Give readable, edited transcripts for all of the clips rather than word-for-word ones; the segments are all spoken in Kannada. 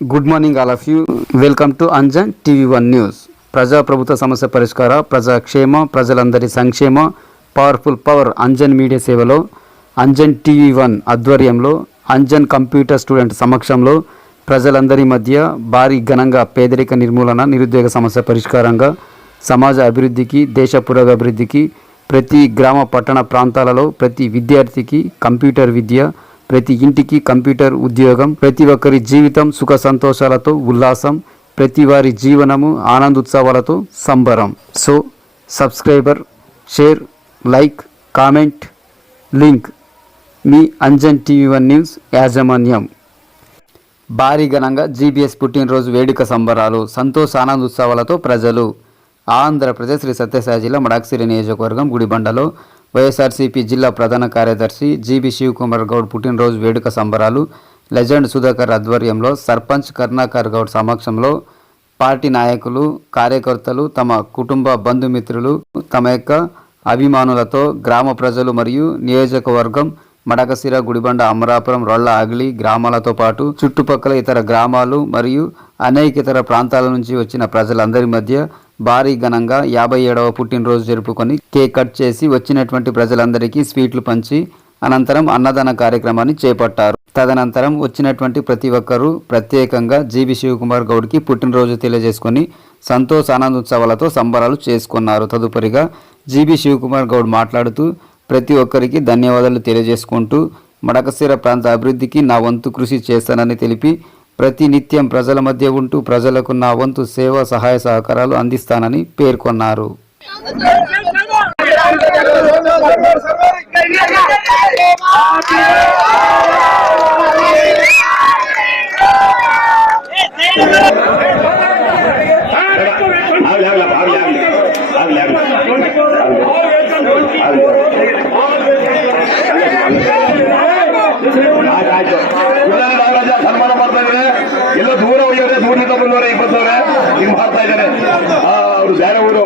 Good morning all of you. Welcome to Anjan TV one news. ప్రజాప్రభుత్వ సమస్య పరిష్కార, ప్రజాక్షేమ, ప్రజలందరి సంక్షేమ, పవర్ఫుల్ పవర్ అంజన్ మీడియా సేవలో అంజన్ టీవీ1 ఆధ్వర్యంలో అంజన్ కంప్యూటర్ స్టూడెంట్ సమక్షంలో ప్రజలందరి మధ్య భారీ ఘనంగా పేదరిక నిర్మూలన, నిరుద్యోగ సమస్య పరిష్కారంగా సమాజ అభివృద్ధికి, దేశ పురోగభివృద్ధికి ప్రతి గ్రామ పట్టణ ప్రాంతాలలో ప్రతి విద్యార్థికి కంప్యూటర్ విద్య, ప్రతి ఇంటికి కంప్యూటర్ ఉద్యోగం, ప్రతి ఒక్కరి జీవితం సుఖ సంతోషాలతో ఉల్లాసం, ప్రతి వారి జీవనము ఆనందోత్సవాలతో సంబరం. So subscriber, share, like, comment, link మీ అంజన్ టీవీ1 న్యూస్ యాజమాన్యం. భారీ ఘనంగా జీబీఎస్ పుట్టినరోజు వేడుక సంబరాలు, సంతోష ఆనందోత్సవాలతో ప్రజలు. ఆంధ్రప్రదేశ్ శ్రీ సత్యసాయి జిల్లా మడాక్సిరి నియోజకవర్గం గుడిబండలో వైఎస్ఆర్సీపీ జిల్లా ప్రధాన కార్యదర్శి జీబీ శివకుమార్ గౌడ్ పుట్టినరోజు వేడుక సంబరాలు లెజెండ్ సుధాకర్ ఆధ్వర్యంలో సర్పంచ్ కరుణాకర్ గౌడ్ సమక్షంలో పార్టీ నాయకులు, కార్యకర్తలు, తమ కుటుంబ బంధుమిత్రులు, తమ యొక్క అభిమానులతో గ్రామ ప్రజలు మరియు నియోజకవర్గం మడకసిర, గుడిబండ, అమరాపురం, రొళ్ళ, అగిలి గ్రామాలతో పాటు చుట్టుపక్కల ఇతర గ్రామాలు మరియు అనేక ఇతర ప్రాంతాల నుంచి వచ్చిన ప్రజలందరి మధ్య భారీ ఘనంగా 57వ పుట్టినరోజు జరుపుకొని కేక్ కట్ చేసి వచ్చినటువంటి ప్రజలందరికీ స్వీట్లు పంచి అనంతరం అన్నదాన కార్యక్రమాన్ని చేపట్టారు. తదనంతరం వచ్చినటువంటి ప్రతి ఒక్కరూ ప్రత్యేకంగా జీబీ శివకుమార్ గౌడ్కి పుట్టినరోజు తెలియజేసుకొని సంతోష ఆనందోత్సవాలతో సంబరాలు చేసుకున్నారు. తదుపరిగా జీబీ శివకుమార్ గౌడ్ మాట్లాడుతూ ప్రతి ఒక్కరికి ధన్యవాదాలు తెలియజేసుకుంటూ మడకసిర ప్రాంత అభివృద్ధికి నా వంతు కృషి చేస్తానని తెలిపి ప్రతి నిత్యం ప్రజల మధ్య ఉంటూ ప్రజలకు నా వంతు సేవ, సహాయ సహకారాలు అందిస్తానని పేర్కొన్నారు. ಎಲ್ಲೋ ದೂರ ಹೋಗ್ಯವ್ರೆ, ದೂರದಿಂದ ಬಂದವ್ರೆ, ಈಗ ಬಂದವ್ರೆ, ಹಿಂಗ್ ಮಾಡ್ತಾ ಇದ್ದಾರೆ. ಅವ್ರು ಬೇರೆ ಊರು,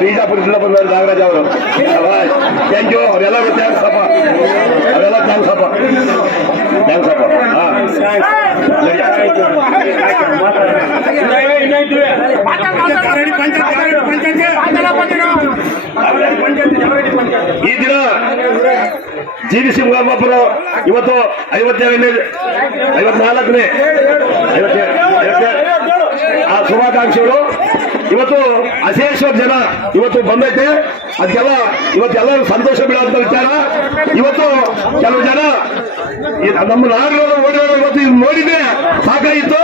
ಬಿಜಾಪುರದಿಂದ ಬಂದವ್ರು ನಾಗರಾಜ್ ಅವರು. Thank you. ಅವರೆಲ್ಲರೂ ಥ್ಯಾಂಕ್ಸ್ ಅಪ್ಪ, ಅವರೆಲ್ಲ ಥ್ಯಾಂಕ್ಸ್ ಅಪ್ಪ, ಥ್ಯಾಂಕ್ಸ್ ಅಪ್ಪ. ಈ ದಿನ జీవి సింహాబాపురం ಇವತ್ತು 54ನೇ ಆ ಶುಭಾಕಾಂಕ್ಷೆಗಳು. ಇವತ್ತು ಅಶೇಷ ಜನ ಇವತ್ತು ಬಂದೈತೆ. ಅದಕ್ಕೆಲ್ಲ ಇವತ್ತೆಲ್ಲರೂ ಸಂತೋಷ ಬೀಳುವಂತ ವಿಚಾರ. ಇವತ್ತು ಕೆಲವು ಜನ ನಮ್ಮ ನಾಡುಗಳು ಓಡಾಡೋ ಇವತ್ತು ಇದು ನೋಡಿದ್ರೆ ಸಾಕಾಗಿತ್ತು.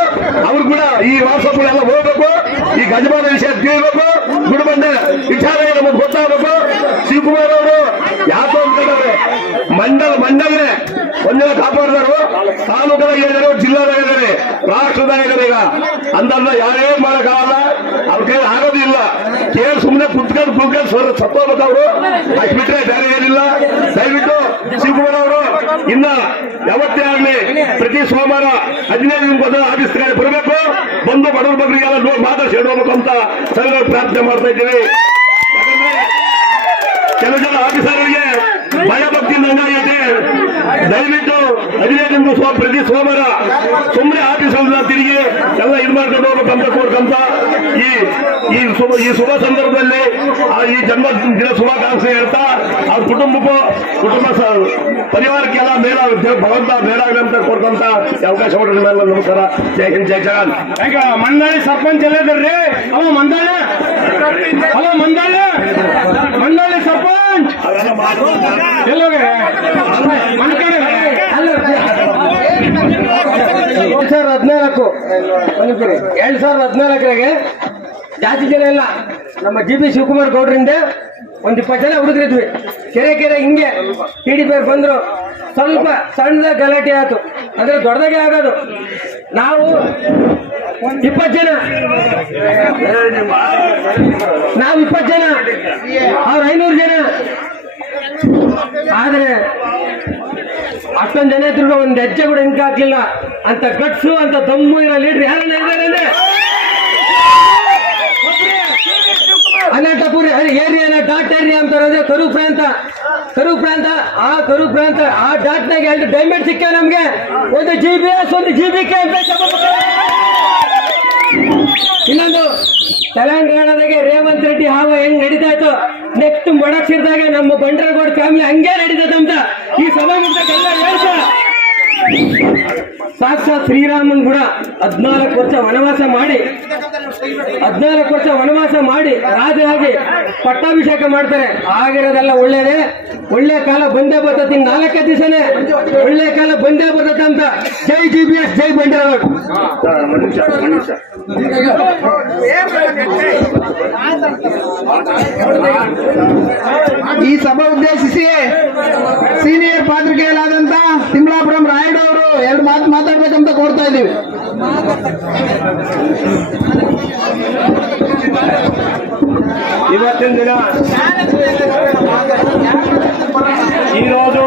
ಅವ್ರು ಕೂಡ ಈ ವಾಟ್ಸಪ್ಗಳೆಲ್ಲ ಹೋಗ್ಬೇಕು, ಈ ಗಜಮಾನ ವಿಷಯ ತಿಳಿಬೇಕು, ಗುಡಿಬಂಡೆ ವಿಚಾರ ನಮಗೆ ಗೊತ್ತಾಗಬೇಕು. ಶಿವಕುಮಾರ್ ಅವರು ಯಾಕೋ ಅಂತಾರೆ ಮಂಡಲನೇ ಒಂದಿನ ಕಾಪಾಡಿದರು, ತಾಲೂಕದಾಗ ಹೇಳಿದರು, ಜಿಲ್ಲಾದಾಗ ಹೇಳಿದಾರೆ, ರಾಷ್ಟ್ರದಾಗ ಹೇಳಿದಾರೆ. ಈಗ ಅಂತಂದ್ರೆ ಯಾರೇನ್ ಮಾಡಕ್ಕಾಗಲ್ಲ, ಅವ್ರ ಕೈ ಆಗೋದಿಲ್ಲ. ಕೇಳಿ ಸುಮ್ಮನೆ ಕುತ್ಕೊಂಡು ಸತ್ತೋಗ್ಬೇಕು ಅವರು, ಅಷ್ಟು ಬಿಟ್ರೆ ಬೇರೆ ಏನಿಲ್ಲ. ದಯವಿಟ್ಟು ಶಿವಕುಮಾರ್ ಅವರು ಇನ್ನ ಯಾವತ್ತೇ ಆಗ್ಲಿ ಪ್ರತಿ ಸೋಮವಾರ 15 ದಿನಕ್ಕೊಂದು ಆಫೀಸ್ ಕಡೆ ಬರಬೇಕು, ಬಂದು ಬಡವ್ರ ಬಗ್ಗರಿಗೆಲ್ಲ ಮಾತಾಡ್ಸಿ ಹೋಗ್ಬೇಕು ಅಂತ ಸರ್ಕಾರ ಪ್ರಾರ್ಥನೆ ಮಾಡ್ತಾ ಇದ್ದೀವಿ. ಕೆಲವು ಜನ ಆಫೀಸರ್ಗಳಿಗೆ ಭಯ ಭಕ್ತಿಯಿಂದ ಹಂಗಾಗೈತೆ. ದಯವಿಟ್ಟು 15 ದಿನಕ್ಕೂ ಪ್ರತಿ ಸೋಮವಾರ ಸುಮ್ಮನೆ ಆಫೀಸ್ ತಿರುಗಿ ಎಲ್ಲ ಇದು ಮಾಡ್ಕೊಂಡು ಹೋಗ್ಬೇಕಂತ ಕೋರ್ಕಂತ ಈ ಶುಭ ಸಂದರ್ಭದಲ್ಲಿ ಈ ಜನ್ಮದಿನ ಶುಭಾಕಾಂಕ್ಷೆ ಹೇಳ್ತಾ ಅವ್ರ ಕುಟುಂಬಕ್ಕೂ ಕುಟುಂಬ ಪರಿವಾರಕ್ಕೆಲ್ಲ ಮೇಲ ಭಗವಂತ ಮೇಲಾಗಲಿ ಅಂತ ಕೋರ್ಕಂತ ಅವಕಾಶ ಕೊಡ್ರಿ. ನಮಸ್ಕಾರ. ಜೈ ಹಿಂದ್, ಜೈ ಜಗನ್. ಈಗ ಮಂಡಳಿ ಸರ್ಪಂಚ್ ಎಲ್ಲದ್ರಿ? ಅವ ಮಂಡಳಿ, ಅಲ್ಲ ಮಂಡಳಿ ಸರ್ಪಂಚ್ ಎಲ್ಲೋಗ 2014 ಜಾಸ್ತಿ ಜನ ಇಲ್ಲ. ನಮ್ಮ జీబీ ಶಿವಕುಮಾರ್ ಗೌಡ್ರಿಂದ ಒಂದು 20 ಜನ ಹುಡುಗರಿದ್ವಿ. ಕೆರೆ ಹಿಂಗೆ TDP ಬಂದ್ರು, ಸ್ವಲ್ಪ ಸಣ್ಣದಾಗ ಗಲಾಟೆ ಆಯ್ತು. ಅಂದ್ರೆ ದೊಡ್ಡದಾಗೆ ಆಗೋದು. ನಾವು 20 ಜನ, ಅವ್ರು 500 ಜನ. ಆದ್ರೆ ಅಷ್ಟೊಂದು ಜನ ಇದ್ರು ಒಂದು ಹೆಜ್ಜೆ ಕೂಡ ಹಿಂಗೆ ಹಾಕ್ಲಿಲ್ಲ. ಅಂತ ಗಟ್ಸು, ಅಂತ ದಮ್ಮು ಇರೋ ಲೀಡ್ರ್ ಯಾರನ್ನ ಇದ್ದಾರೆ ಅಂದ್ರೆ ಅನಂತಪುರ ಏರಿಯಾನ ಡಾಟ್ ಏರಿಯಾ ಅಂತಾರೆ, ಕರು ಪ್ರಾಂತ. ಕರು ಪ್ರಾಂತ ಆ ಡಾಟ್ನಾಗ 2 ಡೈಮಂಡ್ ಸಿಕ್ಕ ನಮ್ಗೆ, ಒಂದು GBS ಒಂದು GBK ಅಂತ ಇನ್ನೊಂದು ತೆಲಂಗಾಣದಾಗೆ ರೇವಂತ್ ರೆಡ್ಡಿ ಹಾವ ಹೆಂಗ್ ನಡೀತಾ ಇತ್ತು, ನೆಕ್ಸ್ಟ್ ಮೊಡಕ್ಸಿರ್ದಾಗ ನಮ್ಮ ಬಂಡ್ರಗೌಡ ಫ್ಯಾಮಿಲಿ ಹಂಗೆ ನಡೀತದಂತ ಈ ಸಭೆ ಮುಗ್ದಕ್ಕೆಲ್ಲ ಹೇಳ್ತಾ ಸಾಕ್ಷಾತ್ ಶ್ರೀರಾಮನ್ ಕೂಡ 14 ವರ್ಷ ವನವಾಸ ಮಾಡಿ ರಾಜರಾಗಿ ಪಟ್ಟಾಭಿಷೇಕ ಮಾಡ್ತಾರೆ. ಆಗಿರೋದೆಲ್ಲ ಒಳ್ಳೇದೇ, ಒಳ್ಳೆ ಕಾಲ ಬಂದೇ ಬರ್ತದೆ. 4 ದಿವಸನೇ ಒಳ್ಳೆ ಕಾಲ ಬಂದೇ ಬರ್ತದೆ ಅಂತ. ಜೈ GBS, ಜೈ ಬಂಡೇಗೌಡ. ಈ ಸಭೆ ಉದ್ದೇಶಿಸಿ ಸೀನಿಯರ್ ಪಾತ್ರಿಕೆಯಲ್ಲಾದಂತ ತಿಮ್ಲಾಪುರಂ ರಾಯುಡು ಅವರು 2 ಮಾತು ಮಾತಾಡ್ಬೇಕಂತ ಕೋರ್ತಾ ಇದ್ದೀವಿ. ಇವತ್ತಿನ ದಿನ ఈరోజు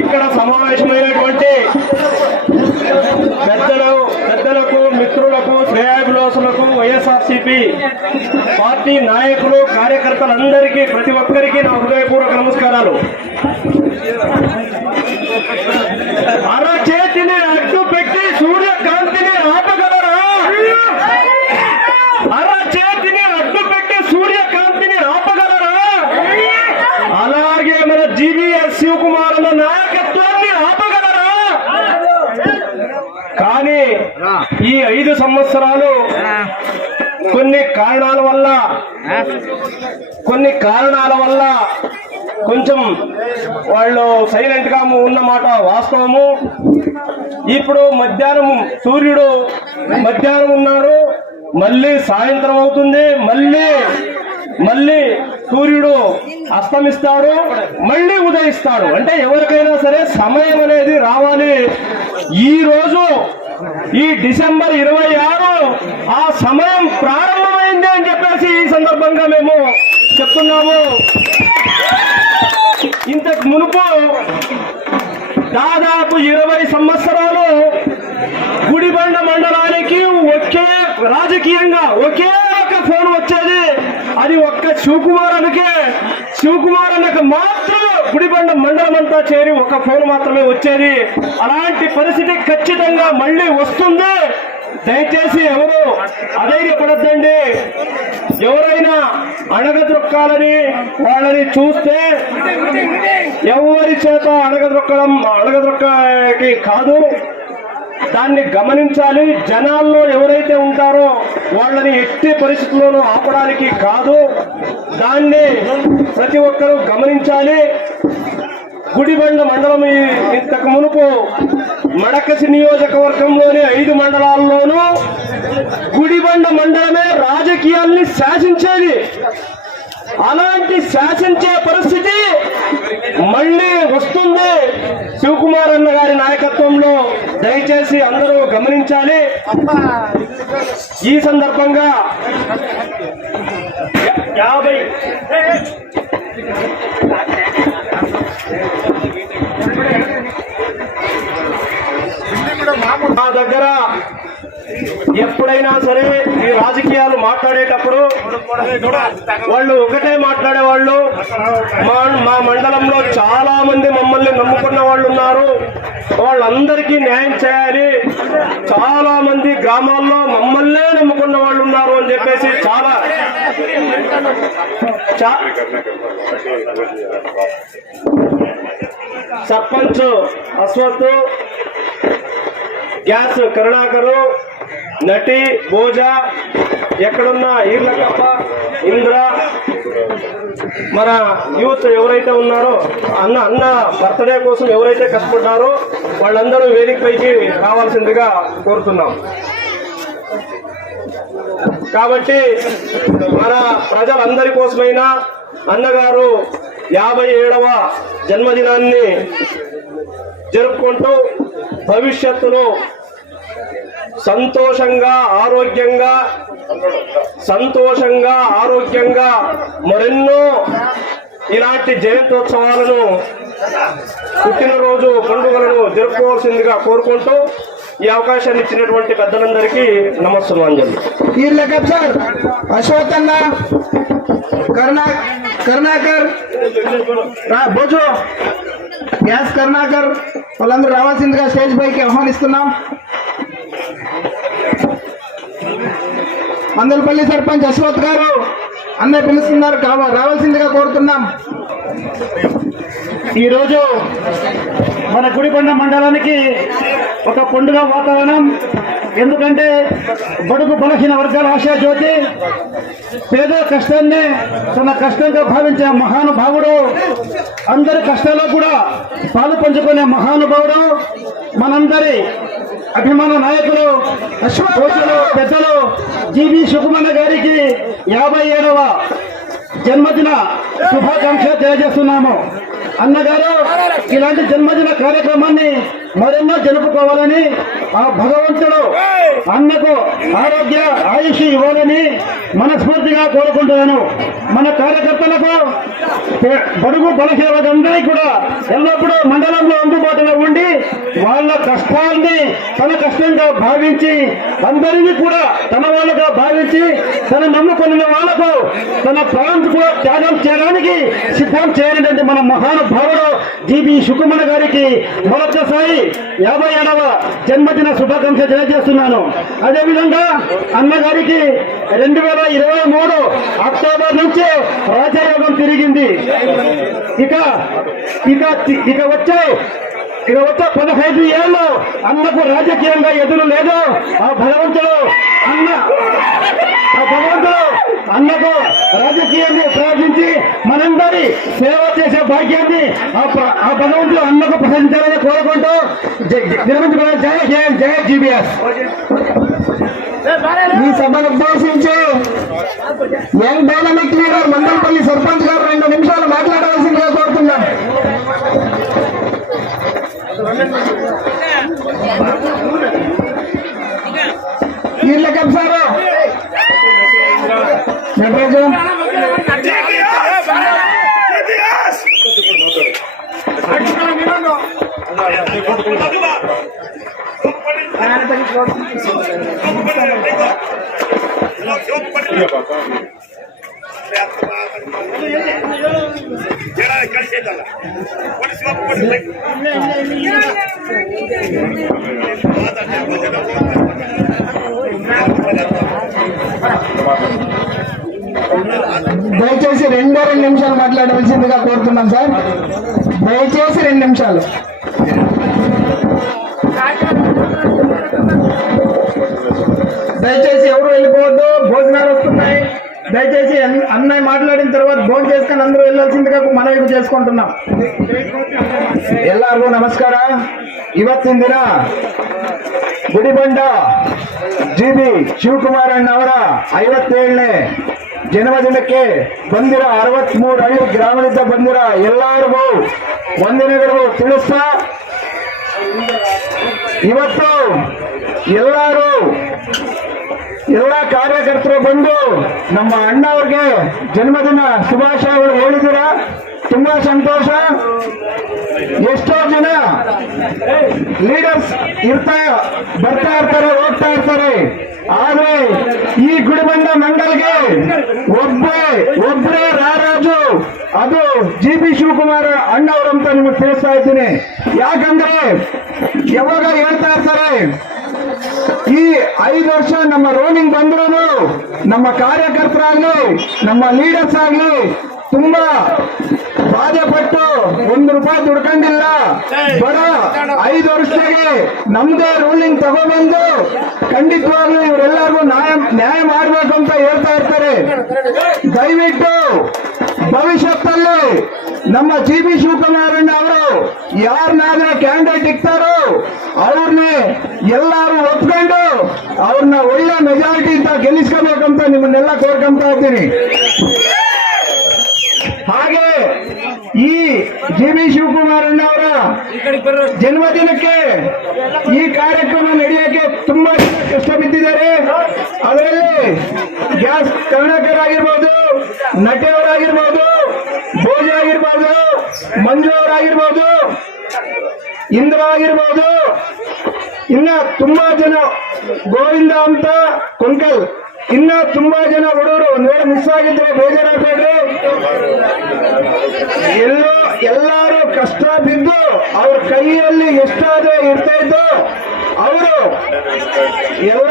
ఇక్కడ సమావేశమైనటువంటి పెద్దలకు మిత్రులకు శ్రేయాభిలాషులకు వైఎస్ఆర్సీపీ పార్టీ నాయకులు కార్యకర్తలందరికీ ప్రతి ఒక్కరికి నా హృదయపూర్వక నమస్కారాలు. అరచేతిని అడ్డు పెట్టి సూర్యకాంతిని ఆపగలరా? అరచేతిని అడ్డు పెట్టి సూర్యకాంతిని ఆపగలరా? అలాగే మన GBS శివకుమార్ అన్న నాయకత్వాన్ని ఆపగలరా? కానీ ఈ 5 సంవత్సరాలు కొన్ని కారణాల వల్ల కొంచెం వాళ్ళు సైలెంట్ గా ఉన్న మాట వాస్తవము. ఇప్పుడు సూర్యుడు మధ్యాహ్నం ఉన్నాడు, మళ్ళీ సాయంత్రం అవుతుంది, మళ్ళీ సూర్యుడు అస్తమిస్తాడు, మళ్ళీ ఉదయిస్తాడు. అంటే ఎవరికైనా సరే సమయం అనేది రావాలి. ఈ రోజు ఈ డిసెంబర్ 26 ఆ సమయం ప్రారంభమైంది అని చెప్పేసి ఈ సందర్భంగా మేము చెప్తున్నాము. ఇంతకు మునుపు దాదాపు 20 సంవత్సరాలు గుడిబండ మండలానికి రాజకీయంగా ఒకే ఒక ఫోన్ వచ్చేది. అది ఒక్క శివకుమార్ అన్నకి మాత్రం గుడిబండ మండలం అంతా చేరి ఒక ఫోన్ మాత్రమే వచ్చేది. అలాంటి పరిస్థితి ఖచ్చితంగా మళ్ళీ వస్తుంది. దయచేసి ఎవరు అధైర్యపడద్దండి. ఎవరైనా అణగద్రొక్కాలని వాళ్ళని చూస్తే ఎవరి చేత అణగద్రొక్కకి కాదు, దాన్ని గమనించాలి. జనాల్లో ఎవరైతే ఉంటారో వాళ్ళని ఎట్టి పరిస్థితుల్లోనూ ఆపడానికి కాదు, దాన్ని ప్రతి ఒక్కరూ గమనించాలి. గుడిబండ మండలం ఇంతకు మునుపు మడకసి నియోజకవర్గంలోని 5 మండలాల్లోనూ గుడిబండ మండలమే రాజకీయాల్ని శాసించేది. అలాంటి శాసించే పరిస్థితి మళ్ళీ వస్తుంది శివకుమార్ అన్న గారి నాయకత్వంలో. దయచేసి అందరూ గమనించాలి. ఈ సందర్భంగా 50 మా దగ్గర ఎప్పుడైనా సరే ఈ రాజకీయాలు మాట్లాడేటప్పుడు వాళ్ళు ఒకటే మాట్లాడేవాళ్ళు. మా మండలంలో చాలా మంది మమ్మల్ని నమ్ముకున్న వాళ్ళు ఉన్నారు, వాళ్ళందరికీ న్యాయం చేయాలి. చాలా మంది గ్రామాల్లో మమ్మల్నే నమ్ముకున్న వాళ్ళు ఉన్నారు అని చెప్పేసి చాలా సర్పంచ్ అశ్వత్, గ్యాస్ కరుణాకరు, నటి భోజ, ఎక్కడున్న ఈర్లకప్ప, ఇంద్ర, మన యూత్ ఎవరైతే ఉన్నారో అన్న బర్త్డే కోసం ఎవరైతే కష్టపడ్డారో వాళ్ళందరూ వేదికపైకి రావాల్సిందిగా కోరుతున్నాం. కాబట్టి మన ప్రజలందరి కోసమైనా అన్నగారు 57వ జన్మదినాన్ని జరుపుకుంటూ భవిష్యత్తులో సంతోషంగా ఆరోగ్యంగా మరెన్నో ఇలాంటి జయంతోత్సవాలను, పుట్టినరోజు పండుగలను జరుపుకోవాల్సిందిగా కోరుకుంటూ ఈ అవకాశాన్ని ఇచ్చినటువంటి పెద్దలందరికీ నమస్సుమాంజలి. ఈ లెక్క సార్ అశోక్ అన్న, కరుణాకర్ బోజు గ్యాస్ కరుణాకర్ వాళ్ళందరూ రావాల్సిందిగా స్టేజ్ పైకి ఆహ్వానిస్తున్నాం. మందలపల్లి సర్పంచ్ అశ్వత్ గారు అన్నయ్య పిలుస్తున్నారు, రావాల్సిందిగా కోరుతున్నాం. ఈరోజు మన గుడిబండ మండలానికి ఒక పండుగ వాతావరణం. ఎందుకంటే బడుగు బలహీన వర్గాల ఆశా జ్యోతి, పేద కష్టాన్ని తన కష్టంగా భావించే మహానుభావుడు, అందరి కష్టాల్లో కూడా పాలు పంచుకునే మహానుభావుడు, మనందరి అభిమాన నాయకులు కోచలు పెద్దలు జీబీ సుకుమన్న గారికి 57వ జన్మదిన శుభాకాంక్షలు తెలియజేస్తున్నాము. అన్నగారు ఇలాంటి జన్మదిన కార్యక్రమాన్ని మరెన్నో జరుపుకోవాలని ఆ భగవంతుడు అన్నకు ఆరోగ్య ఆయుష్ ఇవ్వాలని మనస్ఫూర్తిగా కోరుకుంటున్నాను. మన కార్యకర్తలకు బడుగు బలహీనఅందరికీ కూడా ఎల్లప్పుడూ మండలంలో అందుబాటులో ఉండి వాళ్ళ కష్టాన్ని తన కష్టంగా భావించి అందరినీ కూడా తన వాళ్ళుగా భావించి తన నమ్ముకున్న వాళ్లకు తన ప్రాణం కూడా త్యాగం చేయడానికి సిద్ధం చేయనటువంటి మన మహానుభావుడు జీబీ సుకుమన్న గారికి మరొకసారి 57వ జన్మదిన శుభాకాంక్షలు తెలియజేస్తున్నాను. అదేవిధంగా అన్నగారికి 2023 అక్టోబర్ నుంచి రాజయోగం తిరిగింది. ఇక వచ్చే 15 ఏళ్ళు అన్నకు రాజకీయంగా ఎదురు లేదు. ఆ భగవంతుడు అన్నకు రాజకీయాన్ని ప్రార్థించి మనందరి సేవ చేసే భాగ్యాన్ని ఆ భగవంతుడు అన్నకు ప్రశంసించాలని కోరుకుంటూ నిర్మించుకున్న జయ జీబీఎస్. ఈ సభను ఉద్దేశించి young dynamic leader Mandalapalli sarpanch గారు 2 నిమిషాలు మాట్లాడవలసిందిగా కోరుతున్నాం. వీళ్ళకప్ సారు నటరాజు దయచేసి 2 నిమిషాలు మాట్లాడవలసిందిగా కోరుతున్నాం సార్. దయచేసి 2 నిమిషాలు. దయచేసి ఎవరు వెళ్ళిపోవద్దు, భోజనాలు వస్తున్నాయి. దయచేసి అన్నయ్య మాట్లాడిన తర్వాత భోజనం చేసుకుని అందరూ వెళ్ళాల్సిందిగా మనవి చేసుకుంటున్నాం. ಎಲ್ಲರಿಗೂ ನಮಸ್ಕಾರ. ಇವತ್ತಿನ ದಿನ ಗುಡಿಬಂಡ ಜಿಬಿ ಶಿವಕುಮಾರಣ್ಣವರ 57ನೇ ಜನ್ಮದಿನಕ್ಕೆ ಬಂದಿರೋ 63 ಹಳ್ಳಿ ಗ್ರಾಮದಿಂದ ಬಂದಿರೋ ಎಲ್ಲರಿಗೂ ವಂದನೆಗಳು ತಿಳಿಸ್ತಾ, ಇವತ್ತು ಎಲ್ಲ ಕಾರ್ಯಕರ್ತರು ಬಂದು ನಮ್ಮ ಅಣ್ಣವ್ರಿಗೆ ಜನ್ಮದಿನ ಶುಭಾಶಯಗಳು ಹೇಳಿದ್ದೀರಾ. ತುಂಬಾ ಸಂತೋಷ. ಎಷ್ಟೋ ಜನ ಲೀಡರ್ಸ್ ಬರ್ತಾ ಇರ್ತಾರೆ, ಹೋಗ್ತಾ ಇರ್ತಾರೆ. ಆದ್ರೆ ಈ ಗುಡಿಬಂಡ ಮಂಡಲ್ಗೆ ಒಬ್ಬರೇ ರಾರಾಜು, ಅದು ಜಿಬಿ ಶಿವಕುಮಾರ ಅಣ್ಣವ್ರಂತ ನಿಮಗೆ ತಿಳಿಸ್ತಾ ಇದ್ದೀನಿ. ಯಾಕಂದ್ರೆ ಯಾವಾಗ ಹೇಳ್ತಾ ಇರ್ತಾರೆ, ಈ 5 ವರ್ಷ ನಮ್ಮ ರೋಲಿಂಗ್ ಬಂದ್ರು ನಮ್ಮ ಕಾರ್ಯಕರ್ತರಾಗ್ಲಿ ನಮ್ಮ ಲೀಡರ್ಸ್ ಆಗ್ಲಿ ತುಂಬಾ ಬಾಧೆ ಪಟ್ಟು 1 ರೂಪಾಯಿ ದುಡ್ಕೊಂಡಿಲ್ಲ. ಬಡ 5 ವರ್ಷಕ್ಕೆ ನಮ್ದೇ ರೂಲಿಂಗ್ ತಗೊಬಂದು ಖಂಡಿತವಾಗ್ಲೂ ಇವರೆಲ್ಲರಿಗೂ ನ್ಯಾಯ ಮಾಡ್ಬೇಕು ಅಂತ ಹೇಳ್ತಾ ಇರ್ತಾರೆ. ದಯವಿಟ್ಟು ಭವಿಷ್ಯತ್ತಲ್ಲಿ ನಮ್ಮ ಜಿಬಿ ಶಿವಕುಮಾರಣ್ಣ ಅವರು ಯಾರನ್ನಾದ್ರೂ ಕ್ಯಾಂಡಿಡೇಟ್ ಇಕ್ತಾರೋ ಅವ್ರನ್ನೇ ಎಲ್ಲಾರು ಒಪ್ಕೊಂಡು ಅವ್ರನ್ನ ಒಳ್ಳೆ ಮೆಜಾರಿಟಿ ಅಂತ ಗೆಲ್ಲಿಸ್ಕೋಬೇಕಂತ ನಿಮ್ಮನ್ನೆಲ್ಲ ಕೋರ್ಕೊಂತ ಇದ್ದೀನಿ. ಹಾಗೆ ಈ ಜಿಬಿ ಶಿವಕುಮಾರಣ್ಣ ಅವರ ಜನ್ಮದಿನಕ್ಕೆ ಈ ಕಾರ್ಯಕ್ರಮ ನಡೆಯಕ್ಕೆ ತುಂಬಾ ಜನ ಕಷ್ಟ ಬಿದ್ದಿದ್ದಾರೆ. ಅದರಲ್ಲಿ ಗ್ಯಾಸ್ ಕರುಣಾಕರ್ ಆಗಿರ್ಬೋದು, ನಟೆಯವರಾಗಿರ್ಬೋದು, ಭೋಜ ಆಗಿರ್ಬೋದು, ಮಂಜು ಅವರಾಗಿರ್ಬೋದು, ಇಂದ್ರ ಆಗಿರ್ಬೋದು, ಇನ್ನ ತುಂಬಾ ಜನ ಗೋವಿಂದ ಅಂತ ಕೊಂಕಲ್ ಇನ್ನ ತುಂಬಾ ಜನ ಹುಡುಗರು ಒಂದ್ ವೇಳೆ ಮಿಸ್ ಆಗಿದ್ರೆ ಬೇಜಾರಾಗಬೇಡ್ರಿ. ಎಲ್ಲರೂ ಕಷ್ಟ ಬಿದ್ದು ಅವ್ರ ಕೈಯಲ್ಲಿ ಎಷ್ಟಾದ್ರೂ ಇರ್ತಾ ಇದ್ದು ಅವರು ಎಲ್ಲ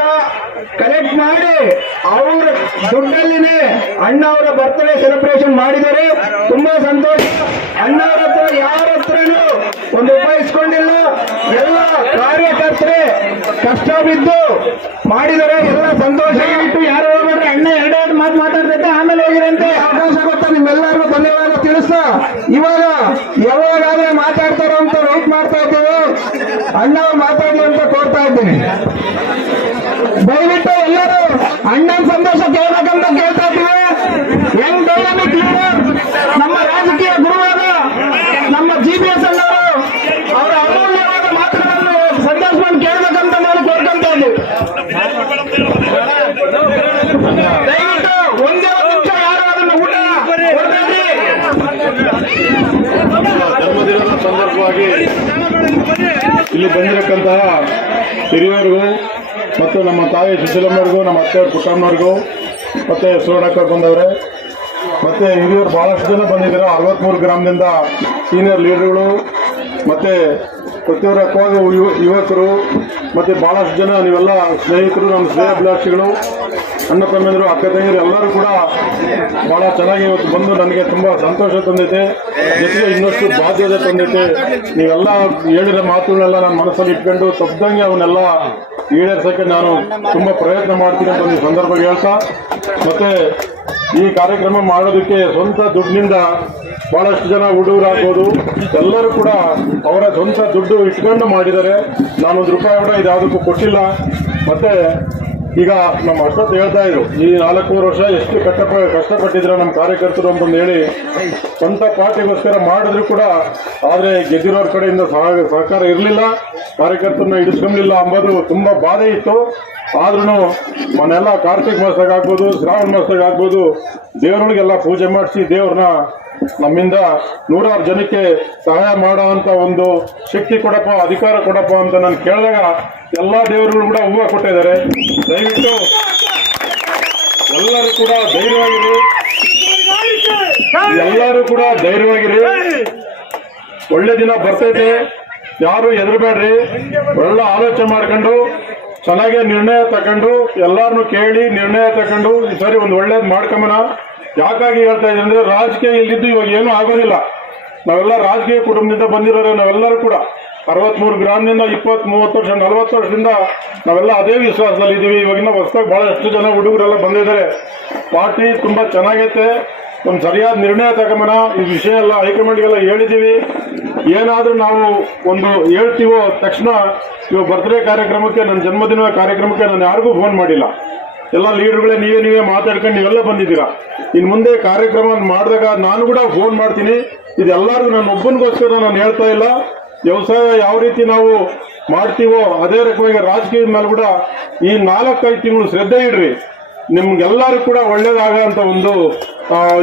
ಕಲೆಕ್ಟ್ ಮಾಡಿ ಅವ್ರ ದುಡ್ಡಲ್ಲಿನೇ ಅಣ್ಣ ಅವರ ಬರ್ತ್ಡೇ ಸೆಲೆಬ್ರೇಷನ್ ಮಾಡಿದರೆ ತುಂಬಾ ಸಂತೋಷ. ಅಣ್ಣವ್ರ ಹತ್ರ ಯಾರ ಹತ್ರನೂ ಒಂದು ರೂಪಾಯಿ ಇಸ್ಕೊಂಡಿಲ್ಲ. ಎಲ್ಲ ಕಾರ್ಯಕರ್ತರೆ ಕಷ್ಟ ಬಿದ್ದು ಮಾಡಿದರೆ ಎಲ್ಲ ಸಂತೋಷ. ಬಿಟ್ಟು ಯಾರು ಹೋಗ್ಬೇಡ್ರಿ. ಅಣ್ಣ ಎರಡೆರಡು ಮಾತು ಮಾತಾಡ್ತೈತೆ, ಆಮೇಲೆ ಹೋಗಿರಂತೆ. ಅವಕಾಶ ಕೊಟ್ಟ ನಿಮ್ಮೆಲ್ಲರಿಗೂ ಧನ್ಯವಾದ ತಿಳಿಸ್ತಾ ಇವಾಗ ಯಾವಾಗಾದ್ರೆ ಮಾತಾಡ್ತಾರೋ ಅಂತ ವೆಯ್ಟ್ ಮಾಡ್ತಾ ಇದ್ದೀವಿ. ಅಣ್ಣ ಮಾತಾಡ್ಲಿ ಅಂತ ಕೋರ್ತಾ ಇದ್ದೀನಿ. ದಯವಿಟ್ಟು ಎಲ್ಲರೂ ಅಣ್ಣನ ಸಂದೇಶ ಕೇಳಬೇಕಂತ ಕೇಳ್ತಾ ಇದ್ದೀವಿ. ಯಂಗ್ ಡೈನಾಮಿಕ್ ಲೀಡರ್ ನಮ್ಮ ರಾಜಕೀಯ ಗುರುವಾದ ನಮ್ಮ GBS ಅಣ್ಣವರು ಅವರ ಅಮೂಲ್ಯವಾದ ಮಾತುಗಳನ್ನು ಸಂದೇಶವನ್ನು ಕೇಳಬೇಕಂತ ನಾವು ಕೋರ್ಕೊಂತ ಇದ್ದೀವಿ. ದಯವಿಟ್ಟು ಒಂದೇ ಒಂದು ನಿಮಿಷ ಯಾರು ಅದನ್ನು ಊಟ ಕೊಡ್ಬೇಡಿ. ಜನ್ಮದಿನದ ಸಂದರ್ಭವಾಗಿ ಇಲ್ಲಿ ಬಂದಿರಕ್ಕಂತಹ ಹಿರಿಯರಿಗೂ ಮತ್ತು ನಮ್ಮ ತಾಯಿ ಸುಶೀಲಮ್ಮವ್ರಿಗೂ, ನಮ್ಮ ಅತ್ತೆಯವ್ರ ಪುಟ್ಟಮ್ಮವ್ರಿಗೂ ಮತ್ತು ಸುವರ್ಣಕ್ಕ ಬಂದವ್ರೆ ಮತ್ತು ಹಿರಿಯರು ಭಾಳಷ್ಟು ಜನ ಬಂದಿದ್ದಾರೆ. 63 ಗ್ರಾಮದಿಂದ ಸೀನಿಯರ್ ಲೀಡರ್ಗಳು ಮತ್ತು ಪ್ರತಿಯೊಬ್ಬರ ಯುವಕರು ಮತ್ತು ಭಾಳಷ್ಟು ಜನ ನೀವೆಲ್ಲ ಸ್ನೇಹಿತರು, ನಮ್ಮ ಶ್ರೇಯಾಭಿಲಾಷಿಗಳು, ಅಣ್ಣ ತಮ್ಮಂದಿರು, ಅಕ್ಕ ತಂಗಿರು ಎಲ್ಲರೂ ಕೂಡ ಭಾಳ ಚೆನ್ನಾಗಿ ಇವತ್ತು ಬಂದು ನನಗೆ ತುಂಬ ಸಂತೋಷ ತಂದೈತೆ. ಜೊತೆಗೆ ಇನ್ನಷ್ಟು ಬಾಧ್ಯತೆ ತಂದೈತೆ. ನೀವೆಲ್ಲ ಹೇಳಿರೋ ಮಾತುಗಳೆಲ್ಲ ನನ್ನ ಮನಸ್ಸಲ್ಲಿ ಇಟ್ಕೊಂಡು ತಪ್ಪದಂಗೆ ಅವನ್ನೆಲ್ಲ ಈಡೇರಿಸೋಕ್ಕೆ ನಾನು ತುಂಬ ಪ್ರಯತ್ನ ಮಾಡ್ತೀನಿ ಅಂತ ಈ ಸಂದರ್ಭ ಹೇಳ್ತಾ, ಮತ್ತು ಈ ಕಾರ್ಯಕ್ರಮ ಮಾಡೋದಕ್ಕೆ ಸ್ವಂತ ದುಡ್ಡಿನಿಂದ ಭಾಳಷ್ಟು ಜನ ಹುಡುಗರಾಗ್ಬೋದು ಎಲ್ಲರೂ ಕೂಡ ಅವರ ಸ್ವಂತ ದುಡ್ಡು ಇಟ್ಕೊಂಡು ಮಾಡಿದ್ದಾರೆ. ನಾನೊಂದು ರೂಪಾಯಿ ಕೂಡ ಇದ್ಯಾವುದಕ್ಕೂ ಕೊಟ್ಟಿಲ್ಲ. ಮತ್ತು ಈಗ ನಮ್ಮ ಅಷ್ಟೊತ್ತು ಹೇಳ್ತಾ ಇದ್ರು, ಈ 4 ವರ್ಷ ಎಷ್ಟು ಕಷ್ಟಪಟ್ಟಿದ್ರು ನಮ್ಮ ಕಾರ್ಯಕರ್ತರು ಅಂತಂದು ಹೇಳಿ ಸ್ವಂತ ಪಾರ್ಟಿಗೋಸ್ಕರ ಮಾಡಿದ್ರು ಕೂಡ. ಆದರೆ ಗೆದ್ದಿರೋರ ಕಡೆಯಿಂದ ಸಹಕಾರ ಇರಲಿಲ್ಲ, ಕಾರ್ಯಕರ್ತರನ್ನ ಹಿಡಿಸ್ಕೊಂಡಿಲ್ಲ ಅಂಬೋದು ತುಂಬ ಬಾಧೆ ಇತ್ತು. ಆದ್ರೂ ಮನೆಲ್ಲ ಕಾರ್ತಿಕ ಮಾಸದಾಗಾಗ್ಬೋದು, ಶ್ರಾವಣ ಮಾಸದಾಗಾಗ್ಬೋದು ದೇವರುಗಳಿಗೆಲ್ಲ ಪೂಜೆ ಮಾಡಿಸಿ ದೇವ್ರನ್ನ ನಮ್ಮಿಂದ 100 ಜನಕ್ಕೆ ಸಹಾಯ ಮಾಡೋ ಅಂತ ಒಂದು ಶಕ್ತಿ ಕೊಡಪ್ಪ, ಅಧಿಕಾರ ಕೊಡಪ್ಪ ಅಂತ ನಾನು ಕೇಳಿದಾಗ ಎಲ್ಲ ದೇವರುಗಳು ಕೂಡ ಹೂವು ಕೊಟ್ಟಿದ್ದಾರೆ. ದಯವಿಟ್ಟು ಎಲ್ಲರೂ ಕೂಡ ಧೈರ್ಯವಾಗಿರಿ, ಎಲ್ಲರೂ ಕೂಡ ಧೈರ್ಯವಾಗಿರಿ. ಒಳ್ಳೆ ದಿನ ಬರ್ತೈತೆ, ಯಾರು ಹೆದರಬೇಡ್ರಿ. ಒಳ್ಳೆ ಆಲೋಚನೆ ಮಾಡ್ಕೊಂಡು ಚೆನ್ನಾಗಿ ನಿರ್ಣಯ ತಗೊಂಡು ಎಲ್ಲಾರನ್ನು ಕೇಳಿ ನಿರ್ಣಯ ತಗೊಂಡು ಈ ಸರಿ ಒಂದು ಒಳ್ಳೇದು ಮಾಡ್ಕೊಂಬನ. ಯಾಕಾಗಿ ಹೇಳ್ತಾ ಇದ್ದೀನಿ ಅಂದರೆ ರಾಜಕೀಯ ಇಲ್ಲಿದ್ದು ಇವಾಗ ಏನೂ ಆಗೋದಿಲ್ಲ. ನಾವೆಲ್ಲ ರಾಜಕೀಯ ಕುಟುಂಬದಿಂದ ಬಂದಿರೋರು. ನಾವೆಲ್ಲರೂ ಕೂಡ 63 ಗ್ರಾಮದಿಂದ 20-30 ವರ್ಷ 40 ವರ್ಷದಿಂದ ನಾವೆಲ್ಲ ಅದೇ ವಿಶ್ವಾಸದಲ್ಲಿ ಇದ್ದೀವಿ. ಇವಾಗಿನ ಹೊಸದಾಗಿ ಭಾಳಷ್ಟು ಜನ ಹುಡುಗರೆಲ್ಲ ಬಂದಿದ್ದಾರೆ. ಪಾರ್ಟಿ ತುಂಬ ಚೆನ್ನಾಗೈತೆ. ಒಂದು ಸರಿಯಾದ ನಿರ್ಣಯ ತಗೊಂಬನ. ಈ ವಿಷಯ ಎಲ್ಲ ಹೈಕಮಾಂಡ್ಗೆಲ್ಲ ಹೇಳಿದ್ದೀವಿ. ಏನಾದರೂ ನಾವು ಒಂದು ಹೇಳ್ತೀವೋ ತಕ್ಷಣ ಇವಾಗ ಬರ್ತ್ಡೇ ಕಾರ್ಯಕ್ರಮಕ್ಕೆ, ನನ್ನ ಜನ್ಮದಿನ ಕಾರ್ಯಕ್ರಮಕ್ಕೆ ನಾನು ಯಾರಿಗೂ ಫೋನ್ ಮಾಡಿಲ್ಲ. ಎಲ್ಲ ಲೀಡರ್ಗಳೇ ನೀವೇ ಮಾತಾಡ್ಕೊಂಡು ನೀವೆಲ್ಲ ಬಂದಿದ್ದೀರಾ. ಇನ್ನು ಮುಂದೆ ಕಾರ್ಯಕ್ರಮ ಮಾಡಿದಾಗ ನಾನು ಕೂಡ ಫೋನ್ ಮಾಡ್ತೀನಿ. ಇದೆಲ್ಲರಿಗೂ ನಾನು ಒಬ್ಬನಿಗೋಸ್ಕರ ನಾನು ಹೇಳ್ತಾ ಇಲ್ಲ. ವ್ಯವಸಾಯ ಯಾವ ರೀತಿ ನಾವು ಮಾಡ್ತೀವೋ ಅದೇ ರಕವಾಗಿ ರಾಜಕೀಯದ ಮೇಲೆ ಕೂಡ ಈ 4-5 ತಿಂಗಳು ಶ್ರದ್ಧೆ ಇಡ್ರಿ. ನಿಮ್ಗೆಲ್ಲರೂ ಕೂಡ ಒಳ್ಳೇದಾಗ ಅಂತ ಒಂದು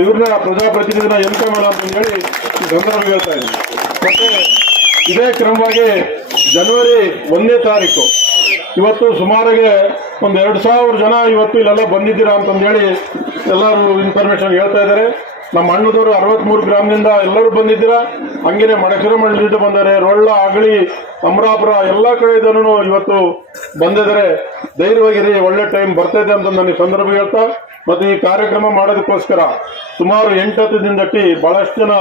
ಇವ್ರನ್ನ ಪ್ರಜಾಪ್ರತಿನಿಧಿನ ಎನ್ಕಮಲ್ಲ ಅಂತ ಹೇಳಿ ಈ ಸಂದರ್ಭ ಹೇಳ್ತಾ ಇದ್ದೀನಿ. ಮತ್ತೆ ಇದೇ ಕ್ರಮವಾಗಿ ಜನವರಿ 1ನೇ ತಾರೀಕು ಇವತ್ತು ಸುಮಾರಿಗೆ ಒಂದು 2,000 ಜನ ಇವತ್ತು ಇಲ್ಲೆಲ್ಲ ಬಂದಿದ್ದೀರಾ ಅಂತಂದೇಳಿ ಎಲ್ಲರೂ ಇನ್ಫಾರ್ಮೇಶನ್ ಹೇಳ್ತಾ ಇದ್ದಾರೆ. ನಮ್ಮ ಅಣ್ಣದವರು 63 ಗ್ರಾಮದಿಂದ ಎಲ್ಲರೂ ಬಂದಿದ್ದೀರಾ. ಹಂಗೇನೆ ಮಡಕರಮಳ್ಳಿಂದ ಬಂದರೆ, ರೊಳ್ಳ, ಅಗಳಿ, ಅಮರಾಪುರ ಎಲ್ಲ ಕಡೆಯಿಂದನೂ ಇವತ್ತು ಬಂದಿದ್ದಾರೆ. ಧೈರ್ಯವಾಗಿರಿ, ಒಳ್ಳೆ ಟೈಮ್ ಬರ್ತೈತೆ ಅಂತ ನಾನು ಈ ಸಂದರ್ಭ ಹೇಳ್ತಾ, ಮತ್ತು ಈ ಕಾರ್ಯಕ್ರಮ ಮಾಡೋದಕ್ಕೋಸ್ಕರ ಸುಮಾರು 8-10 ದಿನದಟ್ಟಿ ಭಾಳಷ್ಟು ಜನ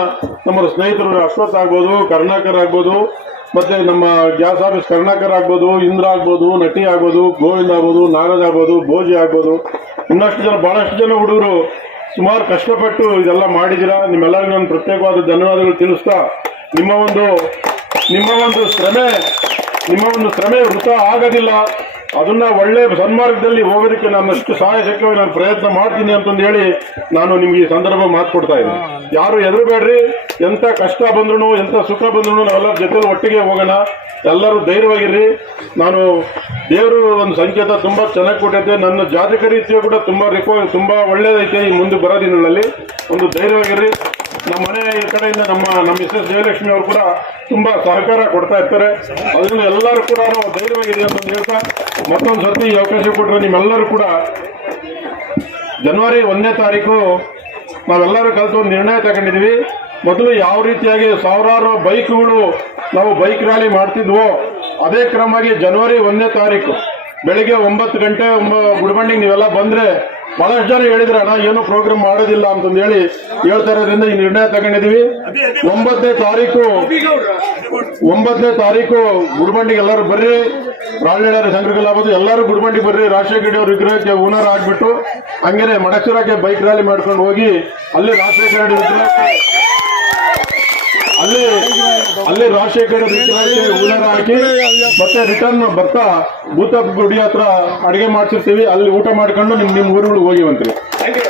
ನಮ್ಮ ಸ್ನೇಹಿತರು ಅಶ್ವಥ್ ಆಗ್ಬೋದು, ಕರುಣಾಕರ್ ಆಗ್ಬೋದು, ಮತ್ತೆ ನಮ್ಮ ಗ್ಯಾಸ್ ಆಫೀಸ್ ಕರುಣಾಕರ್ ಆಗ್ಬೋದು, ಇಂದ್ರ ಆಗ್ಬೋದು, ನಟಿ ಆಗ್ಬೋದು, ಗೋವಿಂದ ಆಗ್ಬೋದು, ನಾಗರಾಜ್ ಆಗ್ಬೋದು, ಭೋಜಿ ಆಗ್ಬೋದು, ಇನ್ನಷ್ಟು ಜನ ಭಾಳಷ್ಟು ಜನ ಹುಡುಗರು ಸುಮಾರು ಕಷ್ಟಪಟ್ಟು ಇದೆಲ್ಲ ಮಾಡಿದ್ದೀರಾ. ನಿಮ್ಮೆಲ್ಲರಿಗೂ ನಾನು ಪ್ರತ್ಯೇಕವಾದ ಧನ್ಯವಾದಗಳು ತಿಳಿಸ್ತಾ, ನಿಮ್ಮ ಒಂದು ಶ್ರಮೆ ವೃಥ ಆಗೋದಿಲ್ಲ. ಅದನ್ನ ಒಳ್ಳೆ ಸನ್ಮಾರ್ಗದಲ್ಲಿ ಹೋಗೋದಕ್ಕೆ ನನ್ನಷ್ಟು ಸಹಾಯ ಶಕ್ತಿಯಾಗಿ ನಾನು ಪ್ರಯತ್ನ ಮಾಡ್ತೀನಿ ಅಂತಂದು ಹೇಳಿ ನಾನು ನಿಮ್ಗೆ ಈ ಸಂದರ್ಭ ಮಾತು ಕೊಡ್ತಾ ಇದ್ದೀನಿ. ಯಾರು ಹೆದರಬೇಡ್ರಿ. ಎಂಥ ಕಷ್ಟ ಬಂದ್ರು, ಎಂಥ ಸುಖ ಬಂದ್ರು ನಾವೆಲ್ಲರ ಜೊತೆ ಒಟ್ಟಿಗೆ ಹೋಗೋಣ. ಎಲ್ಲರೂ ಧೈರ್ಯವಾಗಿರ್ರಿ. ನಾನು ದೇವರು ಒಂದು ಸಂಕೇತ ತುಂಬ ಚೆನ್ನಾಗಿ ಕೊಟ್ಟೈತೆ. ನನ್ನ ಜಾತಕ ರೀತಿಯೂ ಕೂಡ ತುಂಬ ಒಳ್ಳೇದೈತೆ. ಈ ಮುಂದೆ ಬರೋ ದಿನಗಳಲ್ಲಿ ಒಂದು ಧೈರ್ಯವಾಗಿರ್ರಿ. ನಮ್ಮ ಮನೆ ಈ ಕಡೆಯಿಂದ ನಮ್ಮ ಮಿಸಸ್ ಜಯಲಕ್ಷ್ಮಿ ಅವರು ಕೂಡ ತುಂಬ ಸಹಕಾರ ಕೊಡ್ತಾ ಇರ್ತಾರೆ. ಅದನ್ನು ಎಲ್ಲರೂ ಕೂಡ ಧೈರ್ಯವಾಗಿದೆ ಅಂತ ಹೇಳ್ತಾ, ಮತ್ತೊಂದು ಸರ್ತಿ ಈ ಅವಕಾಶ ಕೊಟ್ಟರೆ ನಿಮ್ಮೆಲ್ಲರೂ ಕೂಡ ಜನವರಿ 1ನೇ ತಾರೀಕು ನಾವೆಲ್ಲರೂ ಕಲಿತು ಒಂದು ನಿರ್ಣಯ ತಗೊಂಡಿದ್ವಿ. ಮೊದಲು ಯಾವ ರೀತಿಯಾಗಿ ಸಾವಿರಾರು ಬೈಕ್ಗಳು ನಾವು ಬೈಕ್ ರ್ಯಾಲಿ ಮಾಡ್ತಿದ್ವೋ ಅದೇ ಕ್ರಮವಾಗಿ ಜನವರಿ 1ನೇ ತಾರೀಕು ಬೆಳಿಗ್ಗೆ 9 ಗಂಟೆ ಗುಡಿಬಂಡಿಗೆ ನೀವೆಲ್ಲ ಬಂದ್ರೆ ಬಹಳಷ್ಟು ಜನ ಹೇಳಿದ್ರೆ ಅಣ್ಣ ಏನು ಪ್ರೋಗ್ರಾಮ್ ಮಾಡೋದಿಲ್ಲ ಅಂತಂದು ಹೇಳಿ ಹೇಳ್ತಾ ಇರೋದ್ರಿಂದ ಈ ನಿರ್ಣಯ ತಗೊಂಡಿದೀವಿ. 9ನೇ ತಾರೀಕು ಗುಡಿಬಂಡಿಗೆ ಎಲ್ಲರೂ ಬರ್ರಿ. ರಾಳನಳ್ಳಿ ಸಂಘರ್ಗಲ್ ಆಗ್ಬೋದು, ಎಲ್ಲರೂ ಗುಡಿಬಂಡಿಗೆ ಬರ್ರಿ. ರಾಜಶೇಖರ ರೆಡ್ಡಿ ಅವ್ರ ವಿಗ್ರಹಕ್ಕೆ ಹೂನಾರ ಆಗ್ಬಿಟ್ಟು ಹಂಗೇನೆ ಮಡಕ್ಸುರಕ್ಕೆ ಬೈಕ್ ರ್ಯಾಲಿ ಮಾಡ್ಕೊಂಡು ಹೋಗಿ ಅಲ್ಲಿ ರಾಜಶೇಖರ ರೆಡ್ಡಿ ವಿಗ್ರಹಕ್ಕೆ ಅಲ್ಲಿ ರಾಜಶೇಖರ ವಿಗ್ರಹಕ್ಕೆ ಹೂನಾರ ಹಾಕಿ ಮತ್ತೆ ರಿಟರ್ನ್ ಬರ್ತಾ ಭೂತ ಗುಡಿ ಹತ್ರ ಅಡಿಗೆ ಮಾಡ್ಸಿರ್ತೀವಿ. ಅಲ್ಲಿ ಊಟ ಮಾಡ್ಕೊಂಡು ನಿಮ್ ಊರುಗಳಿಗೆ ಹೋಗಿವಂತ್ರಿ.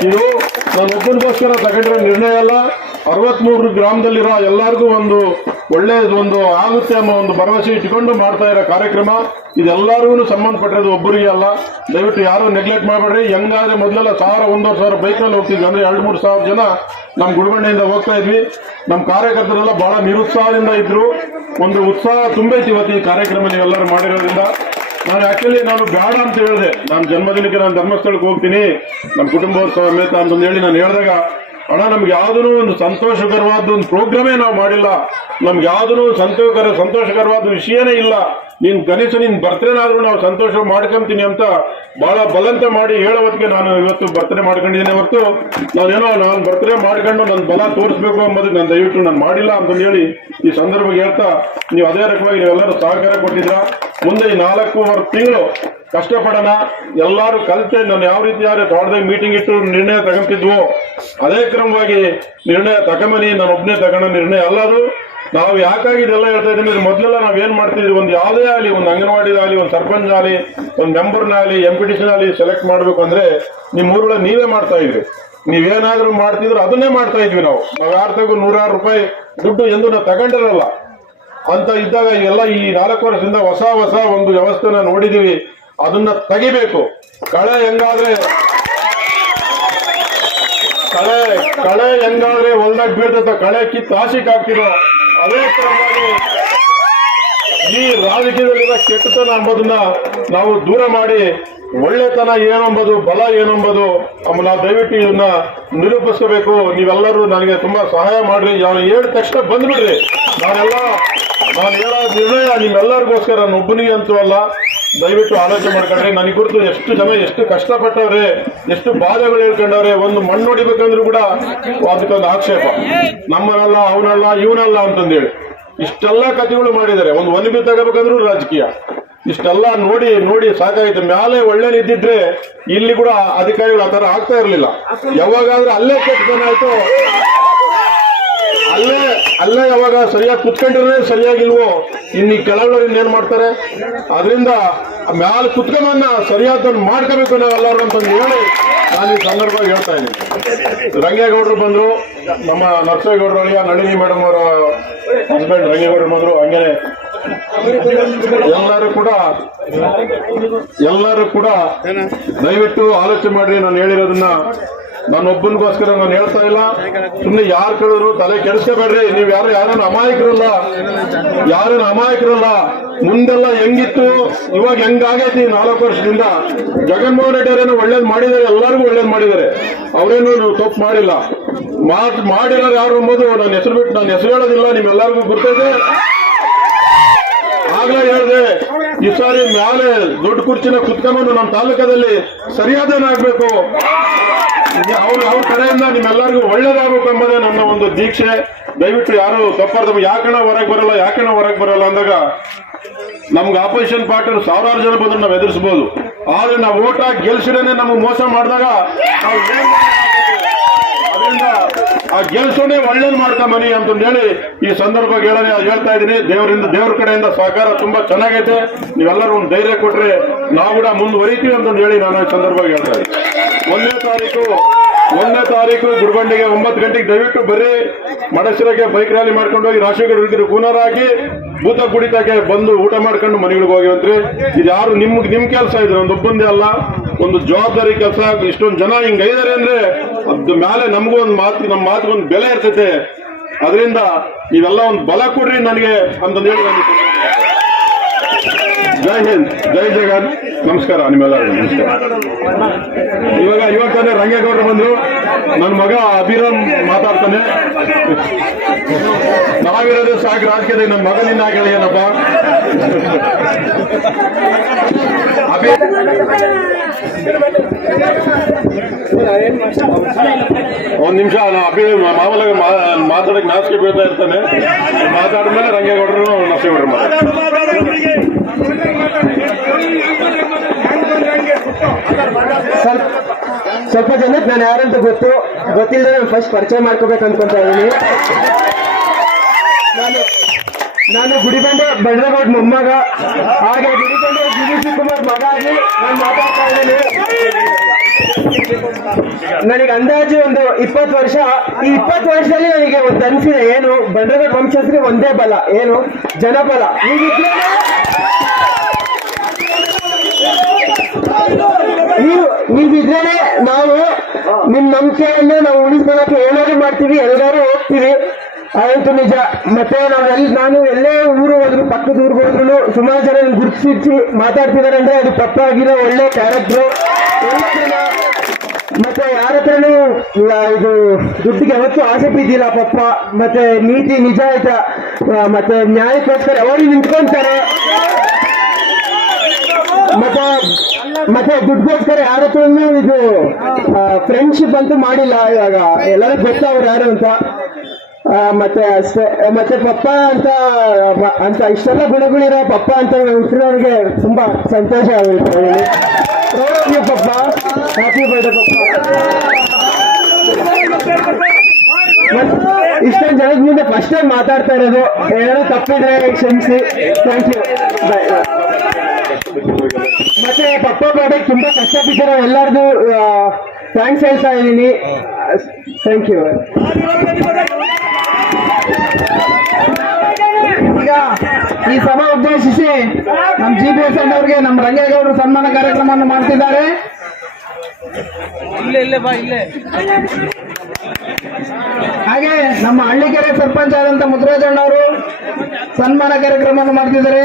ಇದು ನಾನು ಒಬ್ಬನಿಗೋಸ್ಕರ ತಗೊಂಡಿರೋ ನಿರ್ಣಯ ಅಲ್ಲ. 63 ಗ್ರಾಮದಲ್ಲಿರೋ ಎಲ್ಲರಿಗೂ ಒಂದು ಒಳ್ಳೆಯದೊಂದು ಆಗುತ್ತೆ ಅನ್ನೋ ಒಂದು ಭರವಸೆ ಇಟ್ಕೊಂಡು ಮಾಡ್ತಾ ಇರೋ ಕಾರ್ಯಕ್ರಮ. ಇದೆಲ್ಲರಿಗೂ ಸಂಬಂಧಪಟ್ಟಿರೋದು, ಒಬ್ಬರಿಗೆ ಅಲ್ಲ. ದಯವಿಟ್ಟು ಯಾರು ನೆಗ್ಲೆಕ್ಟ್ ಮಾಡಬೇಡ್ರಿ. ಹೆಂಗಾದ್ರೆ ಮೊದಲೆಲ್ಲ 1,000-1,500 ಬೈಕ್ನಲ್ಲಿ ಹೋಗ್ತಿದ್ವಿ. ಅಂದ್ರೆ 2-3 ಸಾವಿರ ಜನ ನಮ್ಮ ಗುಡಿಬಂಡೆಯಿಂದ ಹೋಗ್ತಾ ಇದ್ವಿ. ನಮ್ಮ ಕಾರ್ಯಕರ್ತರೆಲ್ಲ ಬಹಳ ನಿರುತ್ಸಾಹದಿಂದ ಇದ್ರು. ಒಂದು ಉತ್ಸಾಹ ತುಂಬೈತಿ ಇವತ್ತು ಈ ಕಾರ್ಯಕ್ರಮ ನೀವೆಲ್ಲರೂ ಮಾಡಿರೋದ್ರಿಂದ. ನಾನು ಬೇಡ ಅಂತ ಹೇಳಿದೆ. ನಾನು ಜನ್ಮದಿನಕ್ಕೆ ನಾನು ಧರ್ಮಸ್ಥಳಕ್ಕೆ ಹೋಗ್ತೀನಿ ನಮ್ಮ ಕುಟುಂಬದ ಸಮೇತ ಅಂತಂದು ಹೇಳಿ ನಾನು ಹೇಳಿದಾಗ, ಅಣ್ಣ ನಮ್ಗೆ ಯಾವುದೂ ಒಂದು ಸಂತೋಷಕರವಾದ ಒಂದು ಪ್ರೋಗ್ರಾಮೇ ನಾವು ಮಾಡಿಲ್ಲ, ನಮ್ಗೆ ಯಾವುದೂ ಸಂತೋಷಕರವಾದ ವಿಷಯನೇ ಇಲ್ಲ, ನೀನ್ ಕನಿಷ್ಠ ನಿನ್ ಬರ್ತಡೇನಾದ್ರೂ ನಾವು ಸಂತೋಷ ಮಾಡ್ಕೊಂತೀನಿ ಅಂತ ಬಹಳ ಬಲಂತ ಮಾಡಿ ಹೇಳೋವತ್ತಿಗೆ ನಾನು ಇವತ್ತು ಬರ್ತಡೇ ಮಾಡ್ಕೊಂಡಿದ್ದೀನಿ. ಹೊರತು ನಾನು ಬರ್ತಡೇ ಮಾಡ್ಕೊಂಡು ನನ್ನ ಬಲ ತೋರಿಸ್ಬೇಕು ಅಂಬೋದಕ್ಕೆ ನಾನು ದಯವಿಟ್ಟು ನಾನು ಮಾಡಿಲ್ಲ ಅಂತಂದು ಹೇಳಿ ಈ ಸಂದರ್ಭ ಹೇಳ್ತಾ, ನೀವು ಅದೇ ರಕವಾಗಿ ನೀವೆಲ್ಲರೂ ಸಹಕಾರ ಕೊಟ್ಟಿದ್ರ. ಮುಂದೆ ಈ 4.5 ತಿಂಗಳು ಕಷ್ಟಪಡೋಣ, ಎಲ್ಲರೂ ಕಲಿತೆ. ನಾನು ಯಾವ ರೀತಿ ತೋಟದಾಗ ಮೀಟಿಂಗ್ ಇಟ್ಟು ನಿರ್ಣಯ ತಗೊಂತಿದ್ವೋ ಅದೇ ಕ್ರಮವಾಗಿ ನಿರ್ಣಯ ತಗೊಂಬನಿ. ನಾನು ಒಬ್ಬನೇ ತಗೊಂಡ ನಿರ್ಣಯ ಅಲ್ಲದು. ನಾವು ಯಾಕಾಗಿ ಇದೆಲ್ಲ ಹೇಳ್ತಾ ಇದ್ದೀನಿ, ಮೊದಲೆಲ್ಲ ನಾವೇನ್ ಮಾಡ್ತಿದ್ವಿ, ಒಂದು ಯಾವುದೇ ಆಗಲಿ, ಒಂದು ಅಂಗನವಾಡಿದಾಗಲಿ, ಒಂದು ಸರ್ಪಂಚ್ ಆಗಲಿ, ಒಂದು ಮೆಂಬರ್ನಾಗಲಿ, ಎಂಪಿಟಿಷನ್ ಆಗಲಿ ಸೆಲೆಕ್ಟ್ ಮಾಡ್ಬೇಕು ಅಂದ್ರೆ ನಿಮ್ಮ ಊರುಗಳ ನೀವೇ ಮಾಡ್ತಾ ಇದ್ರಿ. ನೀವೇನಾದ್ರೂ ಮಾಡ್ತಿದ್ರು ಅದನ್ನೇ ಮಾಡ್ತಾ ಇದ್ವಿ. ನಾವು ಯಾರ್ತಾಗೂ 100 ರೂಪಾಯಿ ದುಡ್ಡು ಎಂದು ನಾವು ತಗೊಂಡಿರಲ್ಲ ಅಂತ ಇದ್ದಾಗ ಎಲ್ಲ ಈ 4 ವರ್ಷದಿಂದ ಹೊಸ ಒಂದು ವ್ಯವಸ್ಥೆನ ನೋಡಿದೀವಿ. ಅದನ್ನ ತೆಗಿಬೇಕು. ಕಳೆ ಹೆಂಗಾದ್ರೆ ಹೊಲ್ದಾಗ ಬೀಳ್ತದ, ಕಳೆ ಕಿತ್ತು ಆಶಿಕ್ ಆಗ್ತಿರೋ ಅದೇ ಕ್ರಮವಾಗಿ ಈ ರಾಜಕೀಯದಲ್ಲಿರೋ ಕೆಟ್ಟತನ ಎಂಬುದನ್ನ ನಾವು ದೂರ ಮಾಡಿ ಒಳ್ಳೆತನ ಏನೆಂಬುದು, ಬಲ ಏನೆಂಬುದು ನಾವು ದಯವಿಟ್ಟು ಇದನ್ನ ನಿರೂಪಿಸಬೇಕು. ನೀವೆಲ್ಲರೂ ನನಗೆ ತುಂಬಾ ಸಹಾಯ ಮಾಡ್ರಿ. ನಾನು ಹೇಳಿದ ತಕ್ಷಣ ಬಂದ್ಬಿಡ್ರಿ. ನಾನು ಹೇಳೋ ನಿರ್ಣಯ ನಿಮ್ಮೆಲ್ಲರಿಗೋಸ್ಕರ, ನಾನು ಒಬ್ಬನಿಗೆ ಅಂತೂ ಅಲ್ಲ. ದಯವಿಟ್ಟು ಆಲೋಚನೆ ಮಾಡ್ಕೊಂಡ್ರೆ ನನಗೆ ಗುರುತು ಎಷ್ಟು ಜನ ಎಷ್ಟು ಕಷ್ಟಪಟ್ಟವ್ರೆ, ಎಷ್ಟು ಬಾಧೆಗಳು ಹೇಳ್ಕೊಂಡವ್ರೆ. ಒಂದು ಮಣ್ಣು ಹೊಡಿಬೇಕಂದ್ರೂ ಕೂಡ ಅದಕ್ಕೊಂದು ಆಕ್ಷೇಪ, ನಮ್ಮನಲ್ಲ ಅವನಲ್ಲ ಇವನಲ್ಲ ಅಂತಂದೇಳಿ ಇಷ್ಟೆಲ್ಲ ಕಥೆಗಳು ಮಾಡಿದ್ದಾರೆ. ಒಂದು ಒನಬಿ ತಗೋಬೇಕಂದ್ರೂ ರಾಜಕೀಯ. ಇಷ್ಟೆಲ್ಲ ನೋಡಿ ಸಾಕಾಯ್ತು. ಮ್ಯಾಲೆ ಒಳ್ಳೆನಿದ್ದಿದ್ರೆ ಇಲ್ಲಿ ಕೂಡ ಅಧಿಕಾರಿಗಳು ಆ ತರ ಆಗ್ತಾ ಇರ್ಲಿಲ್ಲ. ಯಾವಾಗಾದ್ರೂ ಅಲ್ಲೇ ಕೆಟ್ಟತನ ಆಯ್ತು, ಅಲ್ಲೇ ಯಾವಾಗ ಸರಿಯಾಗಿ ಕುತ್ಕೊಂಡಿರೋದೇ ಸರಿಯಾಗಿಲ್ವೋ ಇನ್ನು ಈ ಕೆಳಗಡೆ ಏನ್ ಮಾಡ್ತಾರೆ. ಅದರಿಂದ ಮ್ಯಾಲ ಕುತ್ಕೊಂಬನ್ನ ಸರಿಯಾದ ಮಾಡ್ಕೋಬೇಕು ನಾವೆಲ್ಲರೂ ಅಂತಂದು ಹೇಳಿ ನಾನು ಈ ಸಂದರ್ಭವಾಗಿ ಹೇಳ್ತಾ ಇದ್ದೀನಿ. ರಂಗೇಗೌಡರು ಬಂದ್ರು, ನಮ್ಮ ನರಸೇಗೌಡರು ಅಳಿಯ ನಳಿನಿ ಮೇಡಮ್ ಅವರ ಹಸ್ಬೆಂಡ್ ರಂಗೇಗೌಡರು ಬಂದ್ರು. ಹಂಗೇನೆ ಎಲ್ಲರೂ ಕೂಡ ದಯವಿಟ್ಟು ಆಲೋಚನೆ ಮಾಡ್ರಿ. ನಾನು ಹೇಳಿರೋದನ್ನ ನಾನೊಬ್ಬನಿಗೋಸ್ಕರ ನಾನು ಹೇಳ್ತಾ ಇಲ್ಲ. ಸುಮ್ಮನೆ ಯಾರು ಕೇಳಿದ್ರು ತಲೆ ಕೆಡಿಸ್ಕೋಬೇಡ್ರಿ. ನೀವು ಯಾರೇನು ಅಮಾಯಕರಲ್ಲ. ಮುಂದೆಲ್ಲ ಹೆಂಗಿತ್ತು ಇವಾಗ ಹೆಂಗಾಗೈತಿ 4 ವರ್ಷದಿಂದ. ಜಗನ್ಮೋಹನ್ ರೆಡ್ಡಿ ಅವರೇನು ಒಳ್ಳೇದು ಮಾಡಿದ್ದಾರೆ, ಎಲ್ಲರಿಗೂ ಒಳ್ಳೇದು ಮಾಡಿದ್ದಾರೆ. ಅವರೇನು ತಪ್ಪು ಮಾಡಿಲ್ಲ. ಮಾಡಿರೋರು ಯಾರು ಎಂಬುದು ನಾನು ಹೆಸರು ಹೇಳೋದಿಲ್ಲ, ನಿಮ್ಮೆಲ್ಲರಿಗೂ ಗೊತ್ತಿದೆ. ಆಗ್ಲೇ ಹೇಳಿದೆ, ಈ ಸಾರಿ ಮ್ಯಾಲೆ ದೊಡ್ಡ ಕುರ್ಚಿನ ಕುತ್ಕೊಂಡು ನಮ್ಮ ತಾಲೂಕದಲ್ಲಿ ಸರಿಯಾದೇನಾಗಬೇಕು, ಅವ್ರ ಕಡೆಯಿಂದ ನಿಮ್ಮೆಲ್ಲರಿಗೂ ಒಳ್ಳೇದಾಗಬೇಕು ಎಂಬುದೇ ನನ್ನ ಒಂದು ದೀಕ್ಷೆ. ದಯವಿಟ್ಟು ಯಾರು ತಪ್ಪಾರ್ದ ಯಾಕಣ ಹೊರಗೆ ಬರಲ್ಲ ಅಂದಾಗ ನಮ್ಗೆ ಆಪೋಸಿಷನ್ ಪಾರ್ಟಿ 1000 ಜನ ಬಂದ್ರೆ ನಾವು ಎದುರಿಸಬಹುದು. ಆದ್ರೆ ನಾವು ಓಟ್ ಹಾಕಿ ಗೆಲ್ಸಿಡನೆ ನಮಗೆ ಮೋಸ ಮಾಡಿದಾಗ ಅದರಿಂದ ಆ ಗೆಲ್ಸೋನೆ ಒಳ್ಳೇದು ಮಾಡ್ಕೊಂಬನಿ ಅಂತಂದು ಹೇಳಿ ಈ ಸಂದರ್ಭ ಹೇಳ್ತಾ ಇದ್ದೀನಿ. ದೇವರ ಕಡೆಯಿಂದ ಸಹಕಾರ ತುಂಬಾ ಚೆನ್ನಾಗೈತೆ. ನೀವೆಲ್ಲರೂ ಒಂದು ಧೈರ್ಯ ಕೊಟ್ರೆ ನಾವು ಕೂಡ ಮುಂದುವರಿತೀವಿ ಅಂತಂದು ಹೇಳಿ ನಾನು ಈ ಸಂದರ್ಭ ಹೇಳ್ತಾ ಇದ್ದೀನಿ. 1ನೇ ತಾರೀಕು ಗುಡಿಬಂಡೆಗೆ 9 ಗಂಟೆಗೆ ದಯವಿಟ್ಟು ಬರ್ರಿ. ಮಡಸಿರಕ್ಕೆ ಬೈಕ್ ರ್ಯಾಲಿ ಮಾಡ್ಕೊಂಡು ಹೋಗಿ ರಾಜಶೇಖರ ಕೂನರ್ ಹಾಕಿ ಭೂತ ಕುಡಿತಕ್ಕೆ ಬಂದು ಊಟ ಮಾಡ್ಕೊಂಡು ಮನೆಗಳಿಗೆ ಹೋಗಿವಂತ್ರಿ. ಇದು ಯಾರು ನಿಮ್ ಕೆಲಸ ಇದು, ಒಂದೊಬ್ಬಂದೇ ಅಲ್ಲ, ಒಂದು ಜವಾಬ್ದಾರಿ ಕೆಲಸ. ಇಷ್ಟೊಂದು ಜನ ಹಿಂಗೈದಾರೆ ಅಂದ್ರೆ ಅದ್ ಮೇಲೆ ನಮಗೂ ಒಂದು ನಮ್ಮ ಮಾತಿಗೊಂದು ಬೆಲೆ ಇರ್ತೈತೆ. ಅದರಿಂದ ನೀವೆಲ್ಲ ಒಂದು ಬಲ ಕೊಡ್ರಿ ನನಗೆ ಅಂತಂದು ಹೇಳಿ ಜೈ ಹಿಂದ್, ಜೈ ಜಗನ್. ನಮಸ್ಕಾರ ನಿಮ್ಮೆಲ್ಲರಿಗೂ ನಮಸ್ಕಾರ. ಇವಾಗ ತಾನೇ ರಂಗೇಗೌಡರು ಬಂದ್ರು. ನನ್ನ ಮಗ ಅಭಿರಾಮ್ ಮಾತಾಡ್ತಾನೆ. ನಾವಿರೋದು ಸಾಕು ರಾಜಕೀಯದಲ್ಲಿ, ನನ್ನ ಮಗನಿಂದ ಆಗಿಲ್ಲ ಏನಪ್ಪ. ಒಂದ್ ನಿಮಿಷ ಮಾಮೂಲಾಗಿ ಮಾತಾಡಕ್ ನಾಚಿಕೆ ಬೀಳ್ತಾ ಇರ್ತಾನೆ. ಮಾತಾಡಿದ್ಮೇಲೆ ರಂಗೇಗೌಡರು ನರಸಿಂಹಗೌಡರು ಸ್ವಲ್ಪ ಜನಕ್ಕೆ ನಾನು ಯಾರಂತ ಗೊತ್ತಿಲ್ಲದೆ ನಾನು ಫಸ್ಟ್ ಪರಿಚಯ ಮಾಡ್ಕೋಬೇಕು ಅನ್ಕೊಂತ ಇದ್ದೀನಿ. ನಾನು ಗುಡಿಬಂಡೆ ಬಡಗೌಡ ಮೊಮ್ಮಗ, ಹಾಗೆ ಗುಡಿಬಂಡೆ ಜಿವಿ ಶಿವಕುಮಾರ್ ಮಗ ಆಗಿ ನಾನು ಮಾತಾಡ್ತಾ ಇದ್ದೀನಿ. ನನಗೆ ಅಂದಾಜು ಒಂದು 20 ವರ್ಷ. ಈ 20 ವರ್ಷದಲ್ಲಿ ನನಗೆ ಒಂದು ಅನಿಸಿದೆ, ಏನು ಬಂಡಗೌಡ ವಂಶಸ್ಥರಿಗೆ ಒಂದೇ ಬಲ, ಏನು ಜನಬಲ. ನೀವಿದ್ರೆ ನಾವು ನಿಮ್ ನಂಬಿಕೆಯನ್ನು ನಾವು ಉಳಿಸ್ಕೊಳ್ಳಕ್ಕೆ ಏನಾದ್ರು ಮಾಡ್ತೀವಿ, ಎಲ್ಲರೂ ಹೋಗ್ತೀವಿ, ಅದಂತೂ ನಿಜ. ಮತ್ತೆ ನಾನು ಎಲ್ಲೇ ಊರು ಹೋದ್ರು, ಪಕ್ಕದ ಊರಿಗೆ ಹೋದ್ರು ಸುಮಾರು ಜನ ಗುರುತಿಸಿ ಮಾತಾಡ್ತಿದ್ದಾರೆ ಅಂದ್ರೆ ಅದು ಪಪ್ಪಾಗಿರೋ ಒಳ್ಳೆ ಕ್ಯಾರೆಕ್ಟ್ರು. ಮತ್ತೆ ಯಾರ ಹತ್ರನೂ ಇದು ದುಡ್ಡಿಗೆ ಯಾವತ್ತೂ ಆಸೆ ಬಿದ್ದಿಲ್ಲ ಪಪ್ಪ. ಮತ್ತೆ ನೀತಿ ನಿಜಾಯಿತ ಮತ್ತೆ ನ್ಯಾಯಕ್ಕೋಸ್ಕರ ಯಾವಾಗ ನಿಂತ್ಕೊಂತಾರೆ. ಮತ್ತೆ ದುಡ್ಡುಗೋಸ್ಕರ ಯಾರ ಹತ್ರನೂ ಇದು ಫ್ರೆಂಡ್ಶಿಪ್ ಅಂತೂ ಮಾಡಿಲ್ಲ. ಇವಾಗ ಎಲ್ಲರಿಗೂ ಗೊತ್ತವ್ರು ಯಾರು ಅಂತ. ಮತ್ತೆ ಅಷ್ಟೇ. ಮತ್ತೆ ಪಪ್ಪ ಅಂತ ಇಷ್ಟೆಲ್ಲ ಗುಣಗಳಿರೋ ಪಪ್ಪ ಅಂತ ಹುಟ್ಟಿರೋರಿಗೆ ತುಂಬಾ ಸಂತೋಷ ಆಗುತ್ತೆ. ಪಪ್ಪ, ಹ್ಯಾಪಿ ಬರ್ಡೇ ಪಪ್ಪ. ಇಷ್ಟೊಂದು ಜನದ ಮುಂದೆ ಫಸ್ಟ್ ಟೈಮ್ ಮಾತಾಡ್ತಾ ಇರೋದು. ಏನಾದ್ರು ತಪ್ಪಿದ್ರೆ ಕ್ಷಮಿಸಿ. Thank you. ಬಾಯ್. ಮತ್ತೆ ಪಪ್ಪ ಬರ್ಡೇ ತುಂಬಾ ಕಷ್ಟ ಬಿದ್ದಿರೋ ಎಲ್ಲರಿಗೂ ಥ್ಯಾಂಕ್ಸ್ ಹೇಳ್ತಾ ಇದ್ದೀನಿ. Thank you. ಈಗ ಈ ಸಭೆ ಉದ್ದೇಶಿಸಿ ನಮ್ಮ GBS ಅವರಿಗೆ ನಮ್ಮ ರಂಗೇಗೌಡರು ಸನ್ಮಾನ ಕಾರ್ಯಕ್ರಮವನ್ನು ಮಾಡ್ತಿದ್ದಾರೆ. ಹಾಗೆ ನಮ್ಮ ಹಳ್ಳಿಕೆರೆ ಸರ್ಪಂಚ್ ಆದಂತ ಮುದ್ರಾಜಣ್ಣವರು ಸನ್ಮಾನ ಕಾರ್ಯಕ್ರಮವನ್ನು ಮಾಡ್ತಿದ್ದಾರೆ.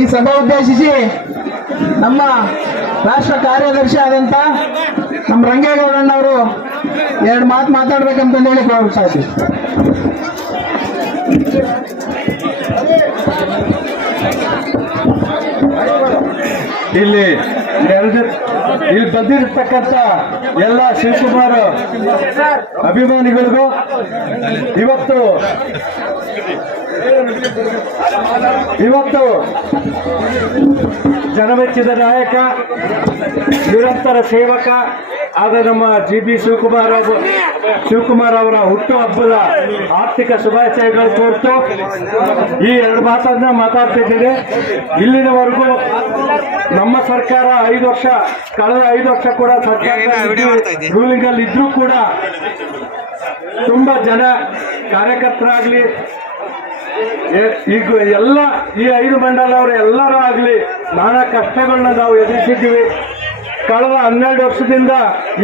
ಈ ಸಭೆ ಉದ್ದೇಶಿಸಿ ನಮ್ಮ ರಾಷ್ಟ್ರ ಕಾರ್ಯದರ್ಶಿ ಆದಂತ ನಮ್ಮ ರಂಗೇಗೌಡಣ್ಣವರು 2 ಮಾತು ಮಾತಾಡ್ಬೇಕಂತ ಹೇಳಿ ಕೋರ್ತಾ ಇದ್ದೀವಿ. ಇಲ್ಲಿ ಬಂದಿರತಕ್ಕಂತ ಎಲ್ಲ ಶಿವಕುಮಾರ್ ಅಭಿಮಾನಿಗಳಿಗೂ ಇವತ್ತು ಜನಮೆಚ್ಚಿದ ನಾಯಕ, ನಿರಂತರ ಸೇವಕ ಆದ ನಮ್ಮ GB ಶಿವಕುಮಾರ್ ಅವರ ಹುಟ್ಟುಹಬ್ಬದ ಆರ್ಥಿಕ ಶುಭಾಶಯಗಳು ಕೋರ್ತು ಈ 2 ಮಾತನ್ನ ಮಾತಾಡ್ತಿದ್ದೇನೆ. ಇಲ್ಲಿನವರೆಗೂ ನಮ್ಮ ಸರ್ಕಾರ 5 ವರ್ಷ, ಕಳೆದ 5 ವರ್ಷ ಕೂಡ ಸರ್ಕಾರ ರೂಲಿಂಗ್ ಅಲ್ಲಿ ಇದ್ರೂ ಕೂಡ ತುಂಬಾ ಜನ ಕಾರ್ಯಕರ್ತರಾಗ್ಲಿ, ಈಗ ಎಲ್ಲ ಈ 5 ಮಂಡಲ ಅವರು ಎಲ್ಲರೂ ಆಗ್ಲಿ ನಾನಾ ಕಷ್ಟಗಳನ್ನ ನಾವು ಎದುರಿಸಿದ್ದೀವಿ. ಕಳೆದ 12 ವರ್ಷದಿಂದ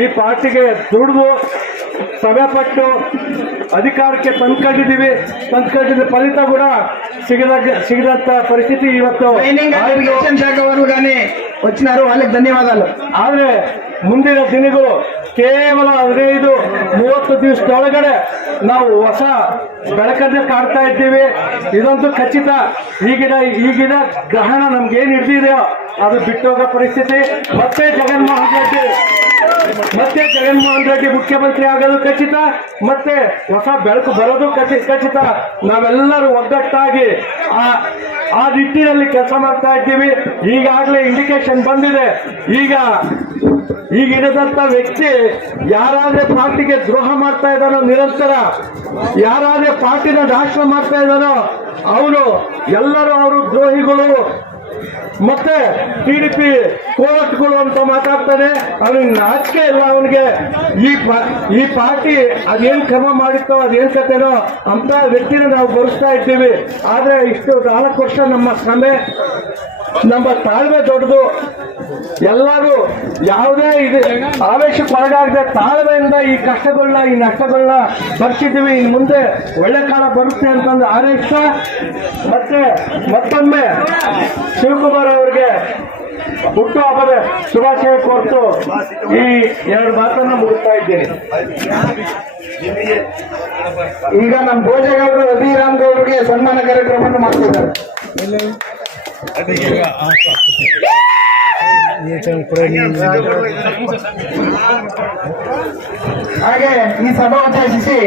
ಈ ಪಾರ್ಟಿಗೆ ದುಡಿದು ಸಭೆಪಟ್ಟು ಅಧಿಕಾರಕ್ಕೆ ತಂದ್ಕೊಂಡಿದ್ದೀವಿ. ಫಲಿತ ಕೂಡ సిగదంత పరిస్థితి ಇವತ್ತು వచ్చినారు వాళ్ళకి ధన్యవాదాలు. ಆದ್ರೆ ಮುಂದಿನ ದಿನಗಳು ಕೇವಲ 15-30 ದಿವಸದೊಳಗಡೆ ನಾವು ಹೊಸ ಬೆಳಕನ್ನೇ ಕಾಡ್ತಾ ಇದ್ದೀವಿ. ಇದಂತೂ ಖಚಿತ. ಈಗಿನ ಗ್ರಹಣ ನಮ್ಗೇನು ಹಿಡಿದಿದೆಯೋ ಅದು ಬಿಟ್ಟೋಗೋ ಪರಿಸ್ಥಿತಿ. ಮತ್ತೆ ಜಗನ್ಮೋಹನ್ ರೆಡ್ಡಿ ಮುಖ್ಯಮಂತ್ರಿ ಆಗೋದು ಖಚಿತ. ಮತ್ತೆ ಹೊಸ ಬೆಳಕು ಬರೋದು ಖಚಿತ. ನಾವೆಲ್ಲರೂ ಒಗ್ಗಟ್ಟಾಗಿ ಆ ನಿಟ್ಟಿನಲ್ಲಿ ಕೆಲಸ ಮಾಡ್ತಾ ಇದ್ದೀವಿ. ಈಗಾಗಲೇ ಇಂಡಿಕೇಶನ್ ಬಂದಿದೆ. ಈಗಿನದಂತ ವ್ಯಕ್ತಿ ಯಾರಾದ್ರೆ ಪಾರ್ಟಿಗೆ ದ್ರೋಹ ಮಾಡ್ತಾ ಇದ್ದಾನೋ, ನಿರಂತರ ಯಾರಾದ್ರೆ ಪಾರ್ಟಿನ ನಾಶ ಮಾಡ್ತಾ ಇದ್ದಾನೋ ಎಲ್ಲರೂ ಅವರು ದ್ರೋಹಿಗಳು. ಮತ್ತೆ TDP ಕೋರ್ಟ್ಗಳು ಅಂತ ಮಾತಾಡ್ತಾನೆ. ಅವನಿಗೆ ನಾಚಿಕೆ ಇಲ್ಲ. ಅವನಿಗೆ ಈ ಪಾರ್ಟಿ ಅದೇನ್ ಕ್ರಮ ಮಾಡಿತ್ತೋ ಅದೇನ್ ಕತೆನೋ ಅಂತ ವ್ಯಕ್ತಿನ ನಾವು ಬರೆಸ್ತಾ ಇದ್ದೀವಿ. ಆದ್ರೆ ಇಷ್ಟು 4 ವರ್ಷ ನಮ್ಮ ಶ್ರಮೆ ನಮ್ಮ ತಾಳ್ಮೆ ದೊಡ್ಡದು. ಎಲ್ಲರೂ ಯಾವುದೇ ಇದು ಆವೇಶಕ್ಕೆ ಒಳಗಾಗದೆ ತಾಳ್ಮೆಯಿಂದ ಈ ಕಷ್ಟಗಳನ್ನ ಈ ನಷ್ಟಗಳನ್ನ ಬರ್ತಿದ್ದೀವಿ. ಇನ್ನು ಮುಂದೆ ಒಳ್ಳೆ ಕಾಲ ಬರುತ್ತೆ ಅಂತಂದು ಹಾರೈಸ್ತಾ ಮತ್ತೆ ಮತ್ತೊಮ್ಮೆ ಶಿವಕುಮಾರ್ ಅವರಿಗೆ ಹುಟ್ಟುಹಬ್ಬದ ಶುಭಾಶಯ ಕೋರ್ತು ಈ ಎರಡು ಮಾತನ್ನ ಮುಗಿಸ್ತಾ ಇದ್ದೇನೆ. ಈಗ ನಮ್ಮ ಭೋಜೇಗೌಡರು ಅಭಿರಾಮ್ ಗೌಡರಿಗೆ ಸನ್ಮಾನ ಕಾರ್ಯಕ್ರಮವನ್ನು ಮಾಡ್ತಿದ್ದಾರೆ. ಹಾಗೆ ಈ ಸಭೆ ಉದ್ದೇಶಿಸಿ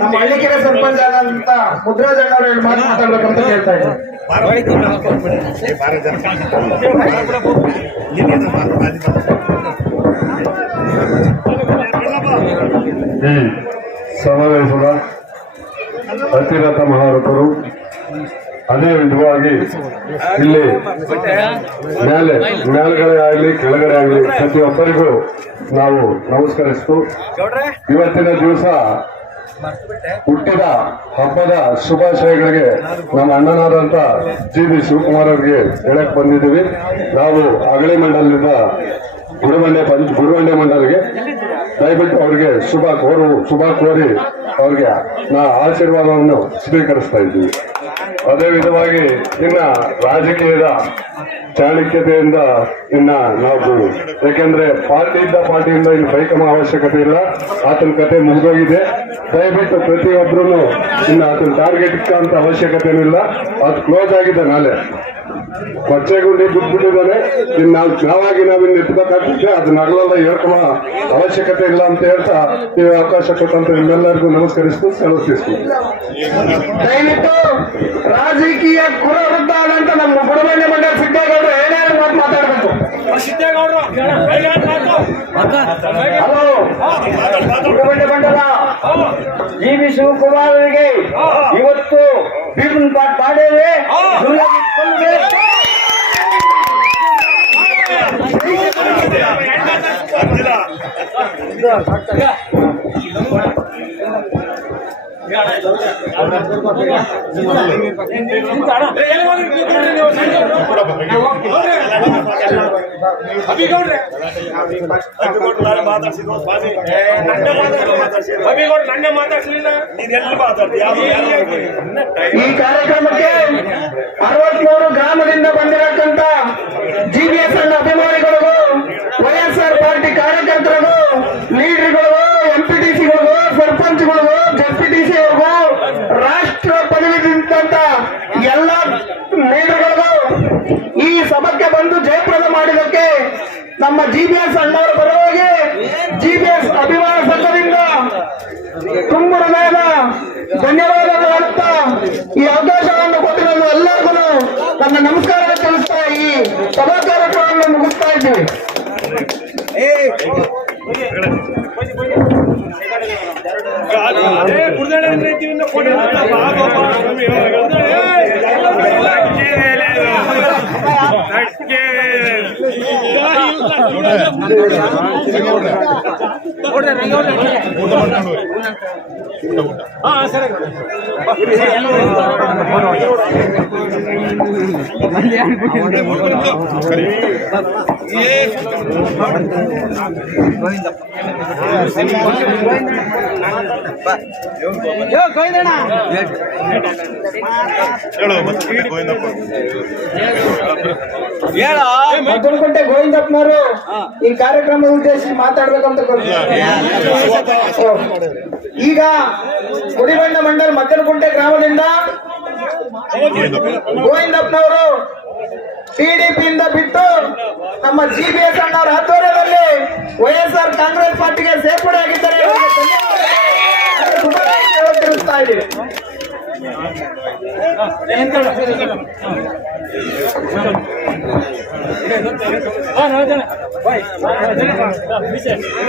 ನಮ್ಮ ಹಳ್ಳಿಕೆರೆ ಸರ್ಪಂಚ್ ಆದಂತ ಮುದ್ರಾಜಣ್ಣ ಅವರು ಮಾತಾಡ್ಬೇಕಂತ ಕೇಳ್ತಾ ಇದ್ದಾರೆ. ಈ ಸಮಾವೇಶದ ಅತಿರಥ ಮಹಾರಥರು ಅದೇ ವಿಧವಾಗಿ ಇಲ್ಲಿ ಮೇಲ್ಗಡೆ ಆಗಲಿ ಕೆಳಗಡೆ ಆಗಲಿ ಪ್ರತಿಯೊಬ್ಬರಿಗೂ ನಾವು ನಮಸ್ಕರಿಸ್ತು ಇವತ್ತಿನ ದಿವಸ ಹುಟ್ಟಿದ ಹಬ್ಬದ ಶುಭಾಶಯಗಳಿಗೆ ನಮ್ಮ ಅಣ್ಣನಾದಂತ ಜಿ.ಬಿ. ಶಿವಕುಮಾರ್ ಅವರಿಗೆ ಹೇಳಕ್ ಬಂದಿದ್ದೀವಿ. ನಾವು ಅಗಳಿ ಮಂಡಲದಿಂದ ಗುರುವಂಡೆ ಮಂಡಲ್ಗೆ ದಯವಿಟ್ಟು ಅವರಿಗೆ ಶುಭ ಕೋರಿ ಅವ್ರಿಗೆ ಆಶೀರ್ವಾದವನ್ನು ಸ್ವೀಕರಿಸ್ತಾ ಇದ್ದೀವಿ. ಅದೇ ವಿಧವಾಗಿ ಇನ್ನ ರಾಜಕೀಯದ ಚಾಣಕ್ಯತೆಯಿಂದ ಇನ್ನ ನಾವು ಯಾಕೆಂದ್ರೆ ಪಾರ್ಟಿಯಿಂದ ಇನ್ನು ಬೈಕಮ ಅವಶ್ಯಕತೆ ಇಲ್ಲ. ಆತನ ಕತೆ ಮುಗಿದೋಗಿದೆ. ದಯವಿಟ್ಟು ಪ್ರತಿಯೊಬ್ಬರು ಇನ್ನು ಆತನ ಟಾರ್ಗೆಟ್ ಅಂತ ಅವಶ್ಯಕತೆ ಇಲ್ಲ. ಅದು ಕ್ಲೋಸ್ ಆಗಿದೆ. ನಾಳೆ ಕೊಚ್ಚೆಗುಂಡಿ ಬಿಟ್ಬಿಟ್ಟಿದ್ದಾನೆ. ನಾವಿನ್ನು ಎತ್ತಬೇಕಾಗ್ತದೆ. ಅದನ್ನ ಅಗಲೆಲ್ಲ ಹೇಳ್ಕೊಳ ಅವಶ್ಯಕತೆ ಇಲ್ಲ ಅಂತ ಹೇಳ್ತಾ ಈ ಅವಕಾಶ ಕೊಟ್ಟಂತ ನಿಮ್ಮೆಲ್ಲರಿಗೂ ನಮಸ್ಕರಿಸ್ತು ಸೆಲವು ತಿಳಿಸ್ತೀನಿ. ದಯವಿಟ್ಟು ರಾಜಕೀಯ ಕುರವೃದ್ಧ ಆದಂತ ನಮ್ಮ ಗುರುವಂಡೆ ಮಂಡಲ ಸಿದ್ದೇಗೌಡರು ಏನೇನು ಮಾತು ಮಾತಾಡಬೇಕು. ಹಲೋ, ಗುರುವಂಡೆ ಮಂಡಲ ಜಿ.ಬಿ. ಶಿವಕುಮಾರ್ ಅವರಿಗೆ ಇವತ್ತು ಬೀರ್ನ್ ಪಾಠ ಮಾಡೇವೆ. ಈ ಕಾರ್ಯಕ್ರಮಕ್ಕೆ 63 ಗ್ರಾಮದಿಂದ ಬಂದಿರತಕ್ಕಂತ ಜಿಬಿಎಸ್ ಅನ್ನ ಅಭಿಮಾನಿಗಳಿಗೂ, ವೈಎಸ್ಆರ್ ಪಾರ್ಟಿ ಕಾರ್ಯಕರ್ತರಿಗೂ, ಲೀಡರ್ಗಳಿಗೂ, ಎಂಪಿಟಿಸಿಗಳಿಗೂ, ಸರ್ಪಂಚ್ಗಳಿಗೂ, ಜೆಪಿಟಿಸಿ ಅವ್ರಿಗೂ, ರಾಷ್ಟ್ರ ಪದವಿದಂತ ಎಲ್ಲ ಲೀಡರ್ಗಳಿಗೂ ಈ ಸಭಕ್ಕೆ ಬಂದು ಜಯಪ್ರದ ಮಾಡಿದಕ್ಕೆ ನಮ್ಮ ಜಿಬಿಎಸ್ ಅಣ್ಣವರ ಪರವಾಗಿ ಜಿಬಿಎಸ್ ಅಭಿಮಾನ ಸಂಘದಿಂದ ತುಂಬ ಹೃದಯದ ಧನ್ಯವಾದಗಳು ಅಂತ ಈ ಅವಕಾಶವನ್ನು ಕೊಟ್ಟಿರೋದು ಎಲ್ಲರಿಗೂ ನನ್ನ ನಮಸ್ಕಾರ ತಿಳಿಸ್ತಾ ಈ ಸಭಾ ಕಾರ್ಯಕ್ರಮವನ್ನು ಮುಗಿಸ್ತಾ ಇದ್ದೀವಿ. ಮದ್ದನಕುಂಟೆ ಗೋವಿಂದಪ್ಪನವರು ಈ ಕಾರ್ಯಕ್ರಮ ಉದ್ದೇಶಿಸಿ ಮಾತಾಡ್ಬೇಕಂತ ಈಗ ಗುಡಿಬಂಡ ಮಂಡಲ್ ಮದ್ದನಕುಂಟೆ ಗ್ರಾಮದಿಂದ ಗೋವಿಂದಪ್ಪನವರು ಟಿಡಿಪಿಯಿಂದ ಬಿಟ್ಟು ನಮ್ಮ ಜಿಬಿಎಸ್ ಅಣ್ಣವರ ಆಧ್ವರ್ಯದಲ್ಲಿ ವೈಎಸ್ಆರ್ ಕಾಂಗ್ರೆಸ್ ಪಾರ್ಟಿಗೆ ಸೇರ್ಪಡೆ ಆಗಿದ್ದಾರೆ. ತಿಳಿಸ್ತಾ ಇದ್ದೀವಿ.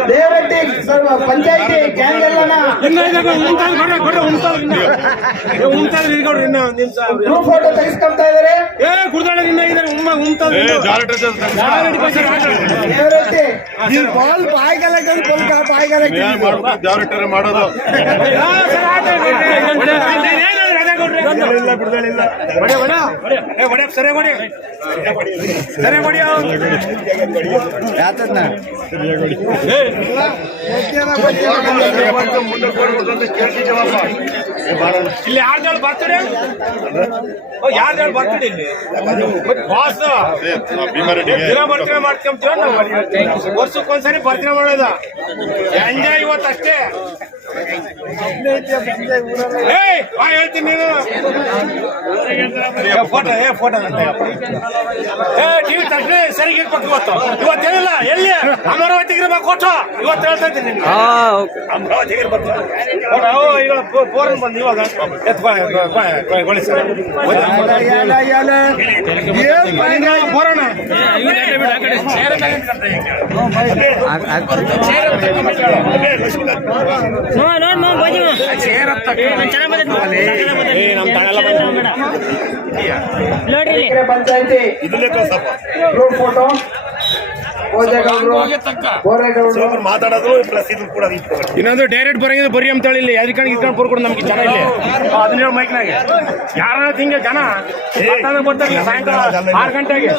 ದೇವರಟ್ಟಿ ಪಂಚಾಯತಿ ಗ್ಯಾಂಗ್ ಎಲ್ಲನ ಗ್ರೂಪ್ ಫೋಟೋ ತೆಗೆಸ್ಕೊಳ್ತಾ ಇದಾರೆ. ಮಾಡೋದು ಇಲ್ಲಿ ಯಾರ್ದು ಬರ್ತಡೆ ಯಾರ್ದು ಬರ್ತಡೆ ಇಲ್ಲಿ ಬಾಸ್ ದಿನ ಬರ್ತಡೆ ಮಾಡ್ಕೊಂತೀವ ನಾವು ವರ್ಷಕ್ಕೊಂದ್ಸರಿ ಬರ್ತಡೆ ಮಾಡೋದ ಎಂಜಾಯ್ ಇವತ್ತು ಅಷ್ಟೇ ಹೇಳ್ತೀನಿ ನೀನು ಫೋಟೋ ಫೋಟೋ ಟಿವಿ ತಟ್ಟೆ ಸರಿಗೆ ಇರ್ಬೇಕು ಇವತ್ತು ಹೇಳಿಲ್ಲ ಎಲ್ಲಿ ಅಮರಾವತಿಗೆ ಇರ್ಬೇಕು ಕೊಟ್ಟು ಇವತ್ತು ಹೇಳ್ತಾ ಇದ್ದೀನಿ ಅಮರಾವತಿಗೆ ಇರ್ಬೇಕು ಈಗ ಫೋನ್ ಬಂದು ಇವಾಗ ಪಂಚಾಯತಿ ಗ್ರೂಪ್ ಫೋಟೋ ಮಾತಾಡೋದು ಪ್ಲಸ್ ಇದು ಕೂಡ ಇನ್ನೊಂದು ಡೈರೆಕ್ಟ್ ಬರಂಗಿದ್ರೆ ಬರ್ರಿ ಅಂತ ಹೇಳಿ ಅದಕ್ಕೆ ಇಟ್ಕೊಂಡು ಬರ್ಕೊಡು ನಮ್ಗೆ ಜನ ಇಲ್ಲಿ ಅದನ್ನ ಮೈಕ್ನಾಗೆ ಯಾರ ಹಿಂಗೆ ಜನ ಬರ್ತಾರೆ ಸಾಯಂಕಾಲ 6 ಗಂಟೆಗೆ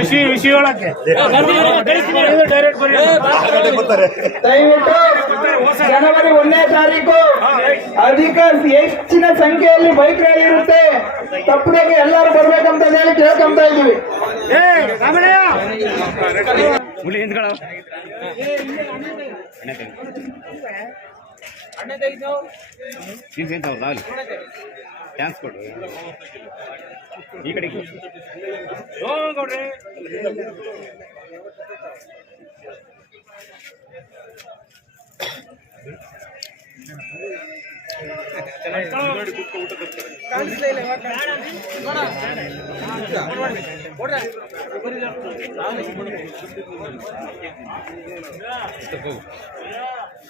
ವಿಷಯ ಹೇಳಕ್ಕೆ ಡೈರೆಕ್ಟ್ ಬರ್ರಿ ದಯವಿಟ್ಟು ಜನವರಿ 1ನೇ ತಾರೀಕು ಹೆಚ್ಚಿನ ಸಂಖ್ಯೆಯಲ್ಲಿ ಬೈಕ್ ರ್ಯಾಲಿ ಇರುತ್ತೆ. ತಪ್ಪದಾಗೆ ಎಲ್ಲರೂ ಬರ್ಬೇಕಂತ ಹೇಳಿ ಕೇಳ್ಕೊಂತ ಇದೀವಿ. ಚಾನ್ಸ್ ಕೊಡು ಈ ಕಡೆಗೆ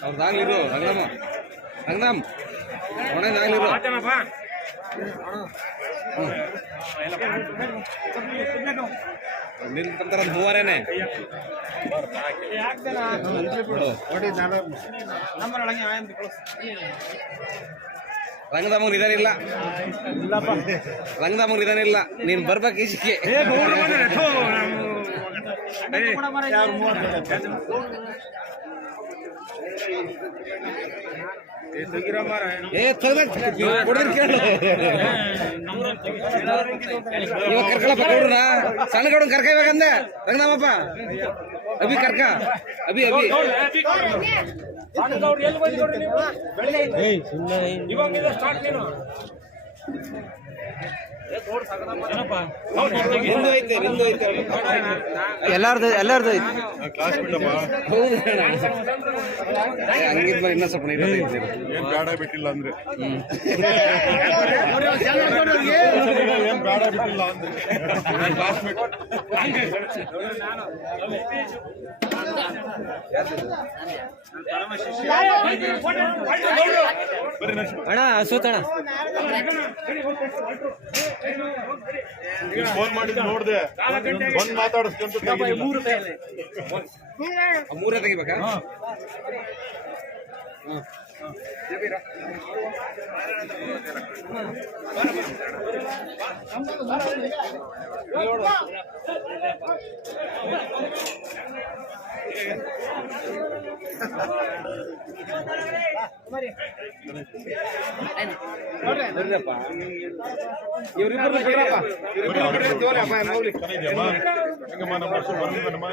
ಅವ್ರದಾಗ್ಲಿರು ರಂಗನಾಮ್ ಒಣದಾಗ್ಲಿರು ನಿಲ್ಕಂತಾರ ಮೂವರೇನೆ ರಂಗದಾಮಗ್ ನಿಧಾನ ಇಲ್ಲ ರಂಗದಾಮಗ್ ನಿಧಾನ ಇಲ್ಲ ನೀನ್ ಬರ್ಬೇಕು ಈಚೆಗೆ ಇವಾಗ ಕರ್ಕಳಪ್ಪ ಗೌಡ್ರನ ಸಣ್ಣ ಗೌಡನ್ ಕರ್ಕ ಇವಾಗಂದೆ ರಂಗನಾಮಪ್ಪ ಅಭಿ ಕರ್ಕ ಅಭಿ ಎಲ್ಲಾರ್ದು ಐತಿ ಹಂಗಿದ್ಮೇಲೆ ಇನ್ನೂ ಸ್ವಲ್ಪ ನೀಟಾಗಿ ಏನ್ ಬೇಡ ಬಿಟ್ಟಿಲ್ಲ ಅಂದ್ರೆ ಏನ್ ಬೇಡ ಬಿಟ್ಟಿಲ್ಲ ಅಂದ್ರೆ ಅಣ್ಣ ಅಸೋತಣ್ಣ ಫೋನ್ ಮಾಡಿದ್ ನೋಡ್ದೆ ಬಂದ್ ಮಾತಾಡಿಸ್ಕೊಂತ ಮೂರೇ ತೆಗಿಬೇಕಾ ಇವರಿಬ್ಬರು ಹೆಂಗಮ್ಮ ನಮ್ಮ ವರ್ಷ ಬಂದಿದ್ದನಮ್ಮ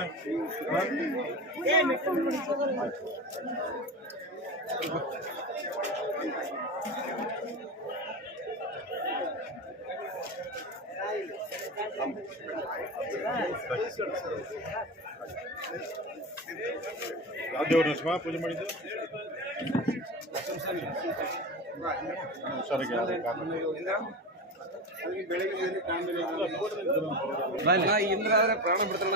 ಯಾವ ದೇವ್ರ ಪೂಜೆ ಮಾಡಿದ್ದು ಹುಷಾರಾಗಿ ಇಂದ್ರ ಆದ್ರೆ ಪ್ರಾಣ ಬಿಡ್ತಾರ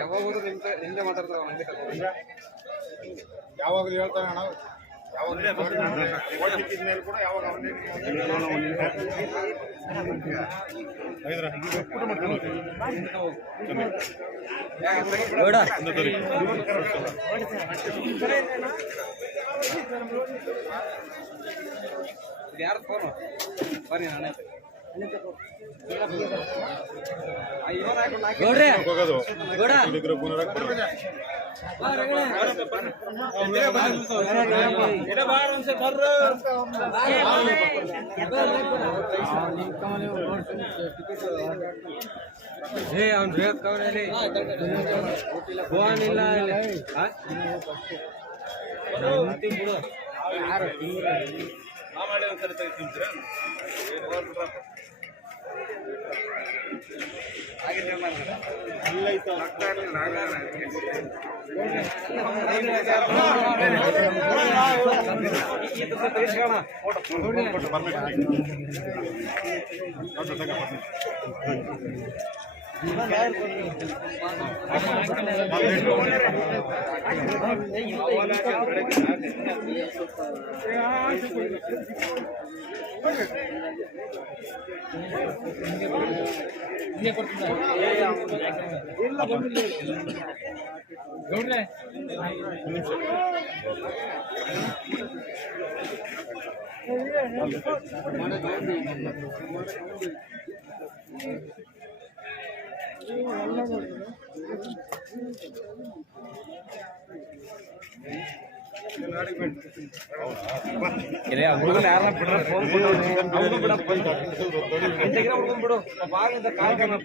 ಯಾವಾಗ ಹೋದ್ರು ನಿಂದೆ ಮಾತಾಡ್ತಾರ ಯಾವಾಗಲೂ ಹೇಳ್ತಾನೆ ಅಣ್ಣ ಊಟ ಮಾಡ್ಕೊಂಡು ಯಾರು ಫೋನ್ ಬನ್ನಿ ನಾನೇ ಗೌಡ್ರೆ ಗೌಡ ಅವ್ನು ಬೇಕವ್ರಲ್ಲಿ ಫೋನ್ ಇಲ್ಲ ಬಿಡು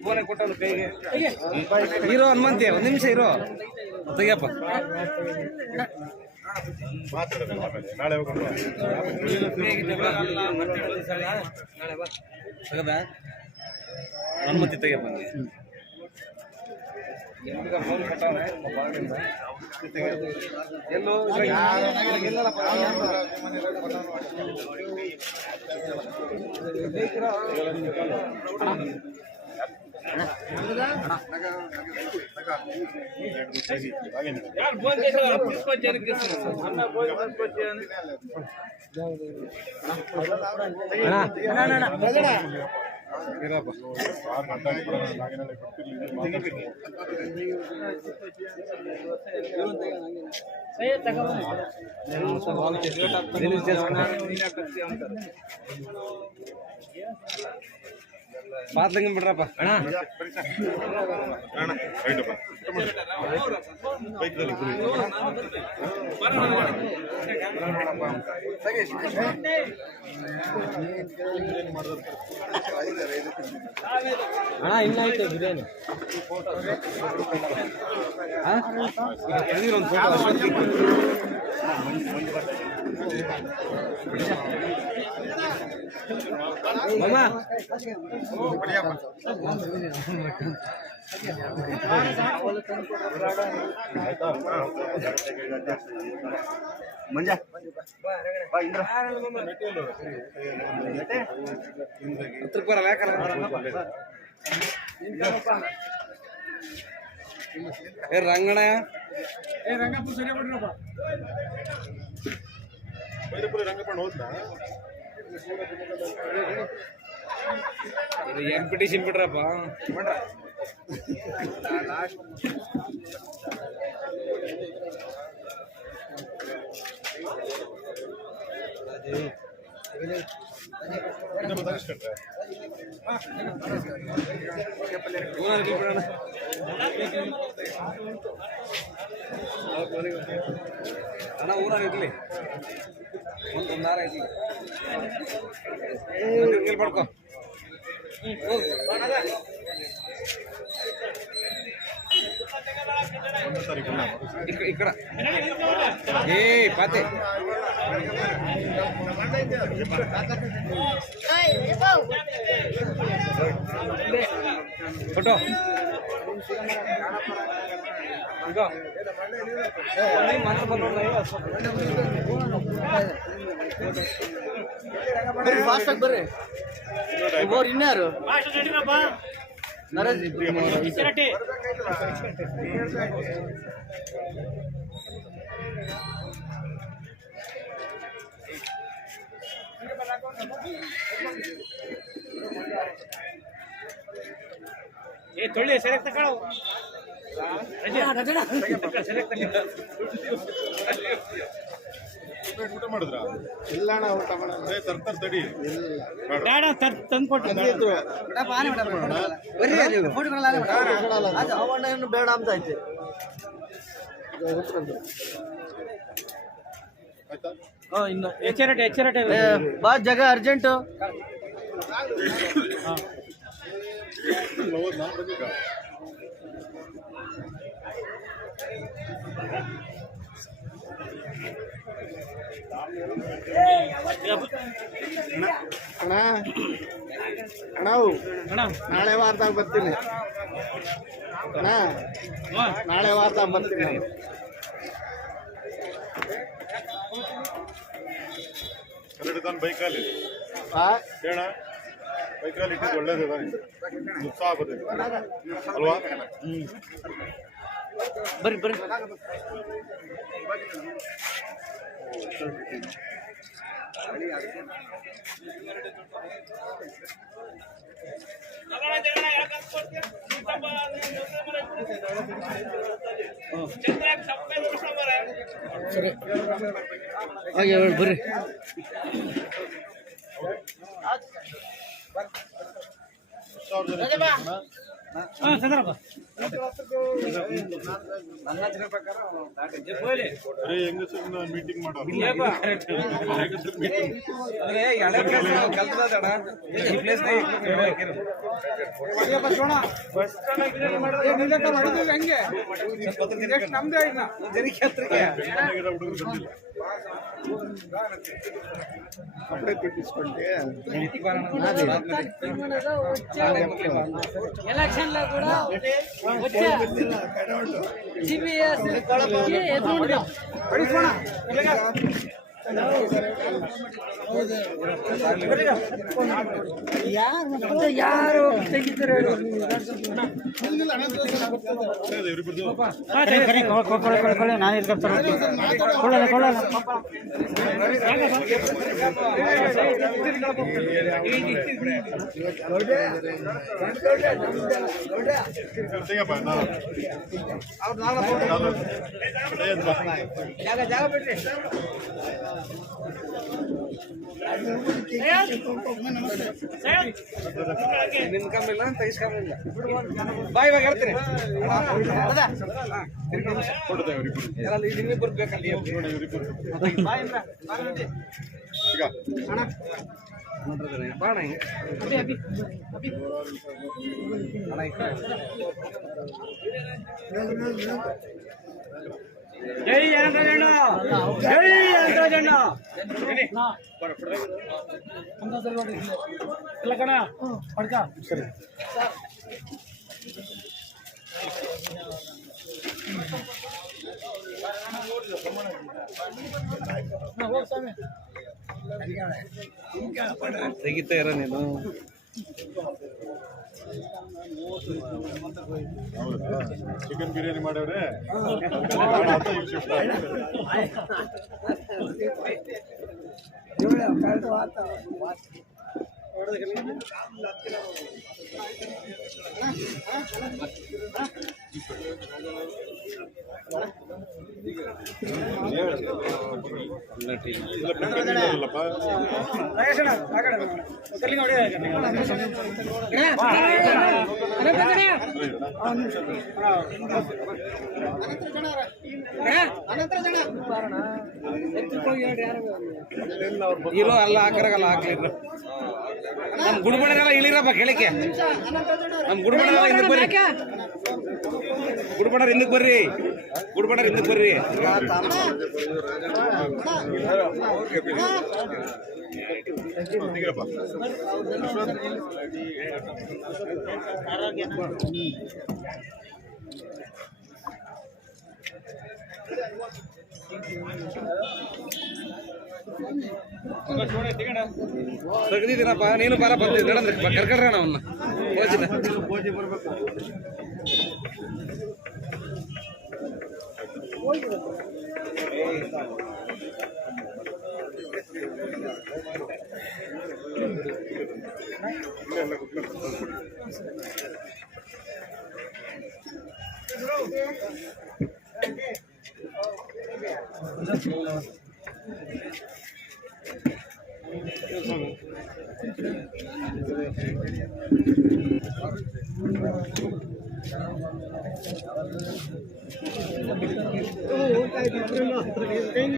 ಫೋನೇ ಕೊಟ್ಟವನು ಕೈಗೆ ಇರೋ ಹನುಮಂತಿ ಒಂದ್ ನಿಮಿಷ ಇರೋ ತೆಗಿಯಪ್ಪ ಹನುಮತಿ ತೆಗಿಯಪ್ಪ ಫೋನ್ ಕೊಟ್ಟವನೆ ಎಲ್ಲೋ ಪಾತ್ಲಂಗ ಬಿಡ್ರಪ್ಪ ಅಣ್ಣ ಅಣ್ಣ ಇನ್ನಾಯ್ತು ಬಿರಿಯಾನಿ ಒಂದು ಮಾಮ ಮಂಜ ರಂಗಣ ರಂಗಪ್ಪ ಸರಿ ಬಿಡ್ರಪ್ಪ ರಂಗಪ್ಪಣ್ಣ ಹೋದ್ನಾ ಎಂಪಿಟಿ ಸಿಂಬಿಡ್ರಪ್ಪ ಅಣ್ಣ ಊರಾಗ ಇರ್ಲಿ ಒಂದು ನಾರ ಇರ್ಲಿ ಪಡ್ಕೊ ఇక్కడ ఏ పాతే ఫోటో ఇంకా ఫాస్ట్ ಬರ್ರಿ ಇವರು ಇನ್ಯಾರು ನರೇಶ್ ಏ ತೊಳ್ಳಿ ಸರಿ ತಗೊಳ್ಳೋ ಸರಿ ಊಟ ಮಾಡಿದ್ರ ಇಲ್ಲ ಅಣ್ಣ ಊಟ ಮಾಡೋದು ತರ್ತಾರ ತಡಿ ಬೇಡ ಅಂತ ಐತೆ ಆಯ್ತಾ ಬಾ ಜಾಗ ಅರ್ಜೆಂಟು ನಾನು ಬಂದಿದ್ದ ಅಣ್ಣ ನಾಳೆ ವಾರದಾಗ ಬರ್ತೀನಿ ಅಣ್ಣ ನಾಳೆ ವಾರದಾಗ ಬರ್ತೀನಿ ನಾನು ಕನ್ನಡ ಬೈಕಲ್ಲಿ ಆ ಹೇಳ ಬೈಕಲ್ಲಿ ಇಟ್ಟಿದ್ದು ಒಳ್ಳೇದು ಉತ್ಸಾಹ ಬರ್ತೈತೆ ಅಲ್ವಾ ಬರ್ರಿ ಬರ್ರಿ ಸರಿ ಹಾಗೆ ಬರ್ರಿ ಹೆಂಗಸರನ್ನ ಮೀಟಿಂಗ್ ಮಾಡೋರು ಕಪ್ಪಡೆ పెట్టించుకోండి ఎలక్షన్ లో కూడా సిబిఎస్ ಯಾರು ತೆಗಿತಾರೆ ನಾನು ಇರ್ತಾರೆ ಜಾಗ ಬಿಟ್ರಿ ನಿನ್ಕಂಬಿಲ್ಲ ತೆಗಿಸ್ಕೊಂಬಿಲ್ಲ ಬಾಯ್ ಇವಾಗ ಹೇಳ್ತೀನಿ ನಿಮ್ಮಿಬ್ಬರು ಬೇಕಲ್ಲಿ ಬಾಣ ಜೈ ಜನತಾಜಂಡ ಜೈ ಜನತಾಜಂಡ ಇಲ್ಲ ಕಣ ಪಡ್ಕ ಸರಿ ತೆಗಿತಾ ಇರ ನೀನು ಚಿಕನ್ ಬಿರಿಯಾನಿ ಮಾಡವ್ರೆ ಇರೋ ಅಲ್ಲ ಹಾಕರಾಗಲ್ಲ ಹಾಕ್ಲಿಲ್ಲ ನಮ್ ಗುಡ್ಬಣ್ಣನೆಲ್ಲ ಇಳಿರಪ್ಪ ಕೆಳಕ್ಕೆ ನಮ್ ಗುಡ್ಬಣ್ಣನೆಲ್ಲ ಹಿಂದಕ್ಕೆ ಬರ್ರಿ ಗುಡ್ಬಣ್ಣರ್ ಹಿಂದಕ್ಕೆ ಬರ್ರಿ ಗುಡ್ಬಣ್ಣರ್ ಹಿಂದಕ್ಕೆ ಬರ್ರಿ ತೆಗ್ದಿದ್ದೀನಪ್ಪ ನೀನು ಬಾರ ಬಂದಿದ್ದ ಕರ್ಕಡ್ರಣ ಅವನ್ನ ಹೋಚಿನ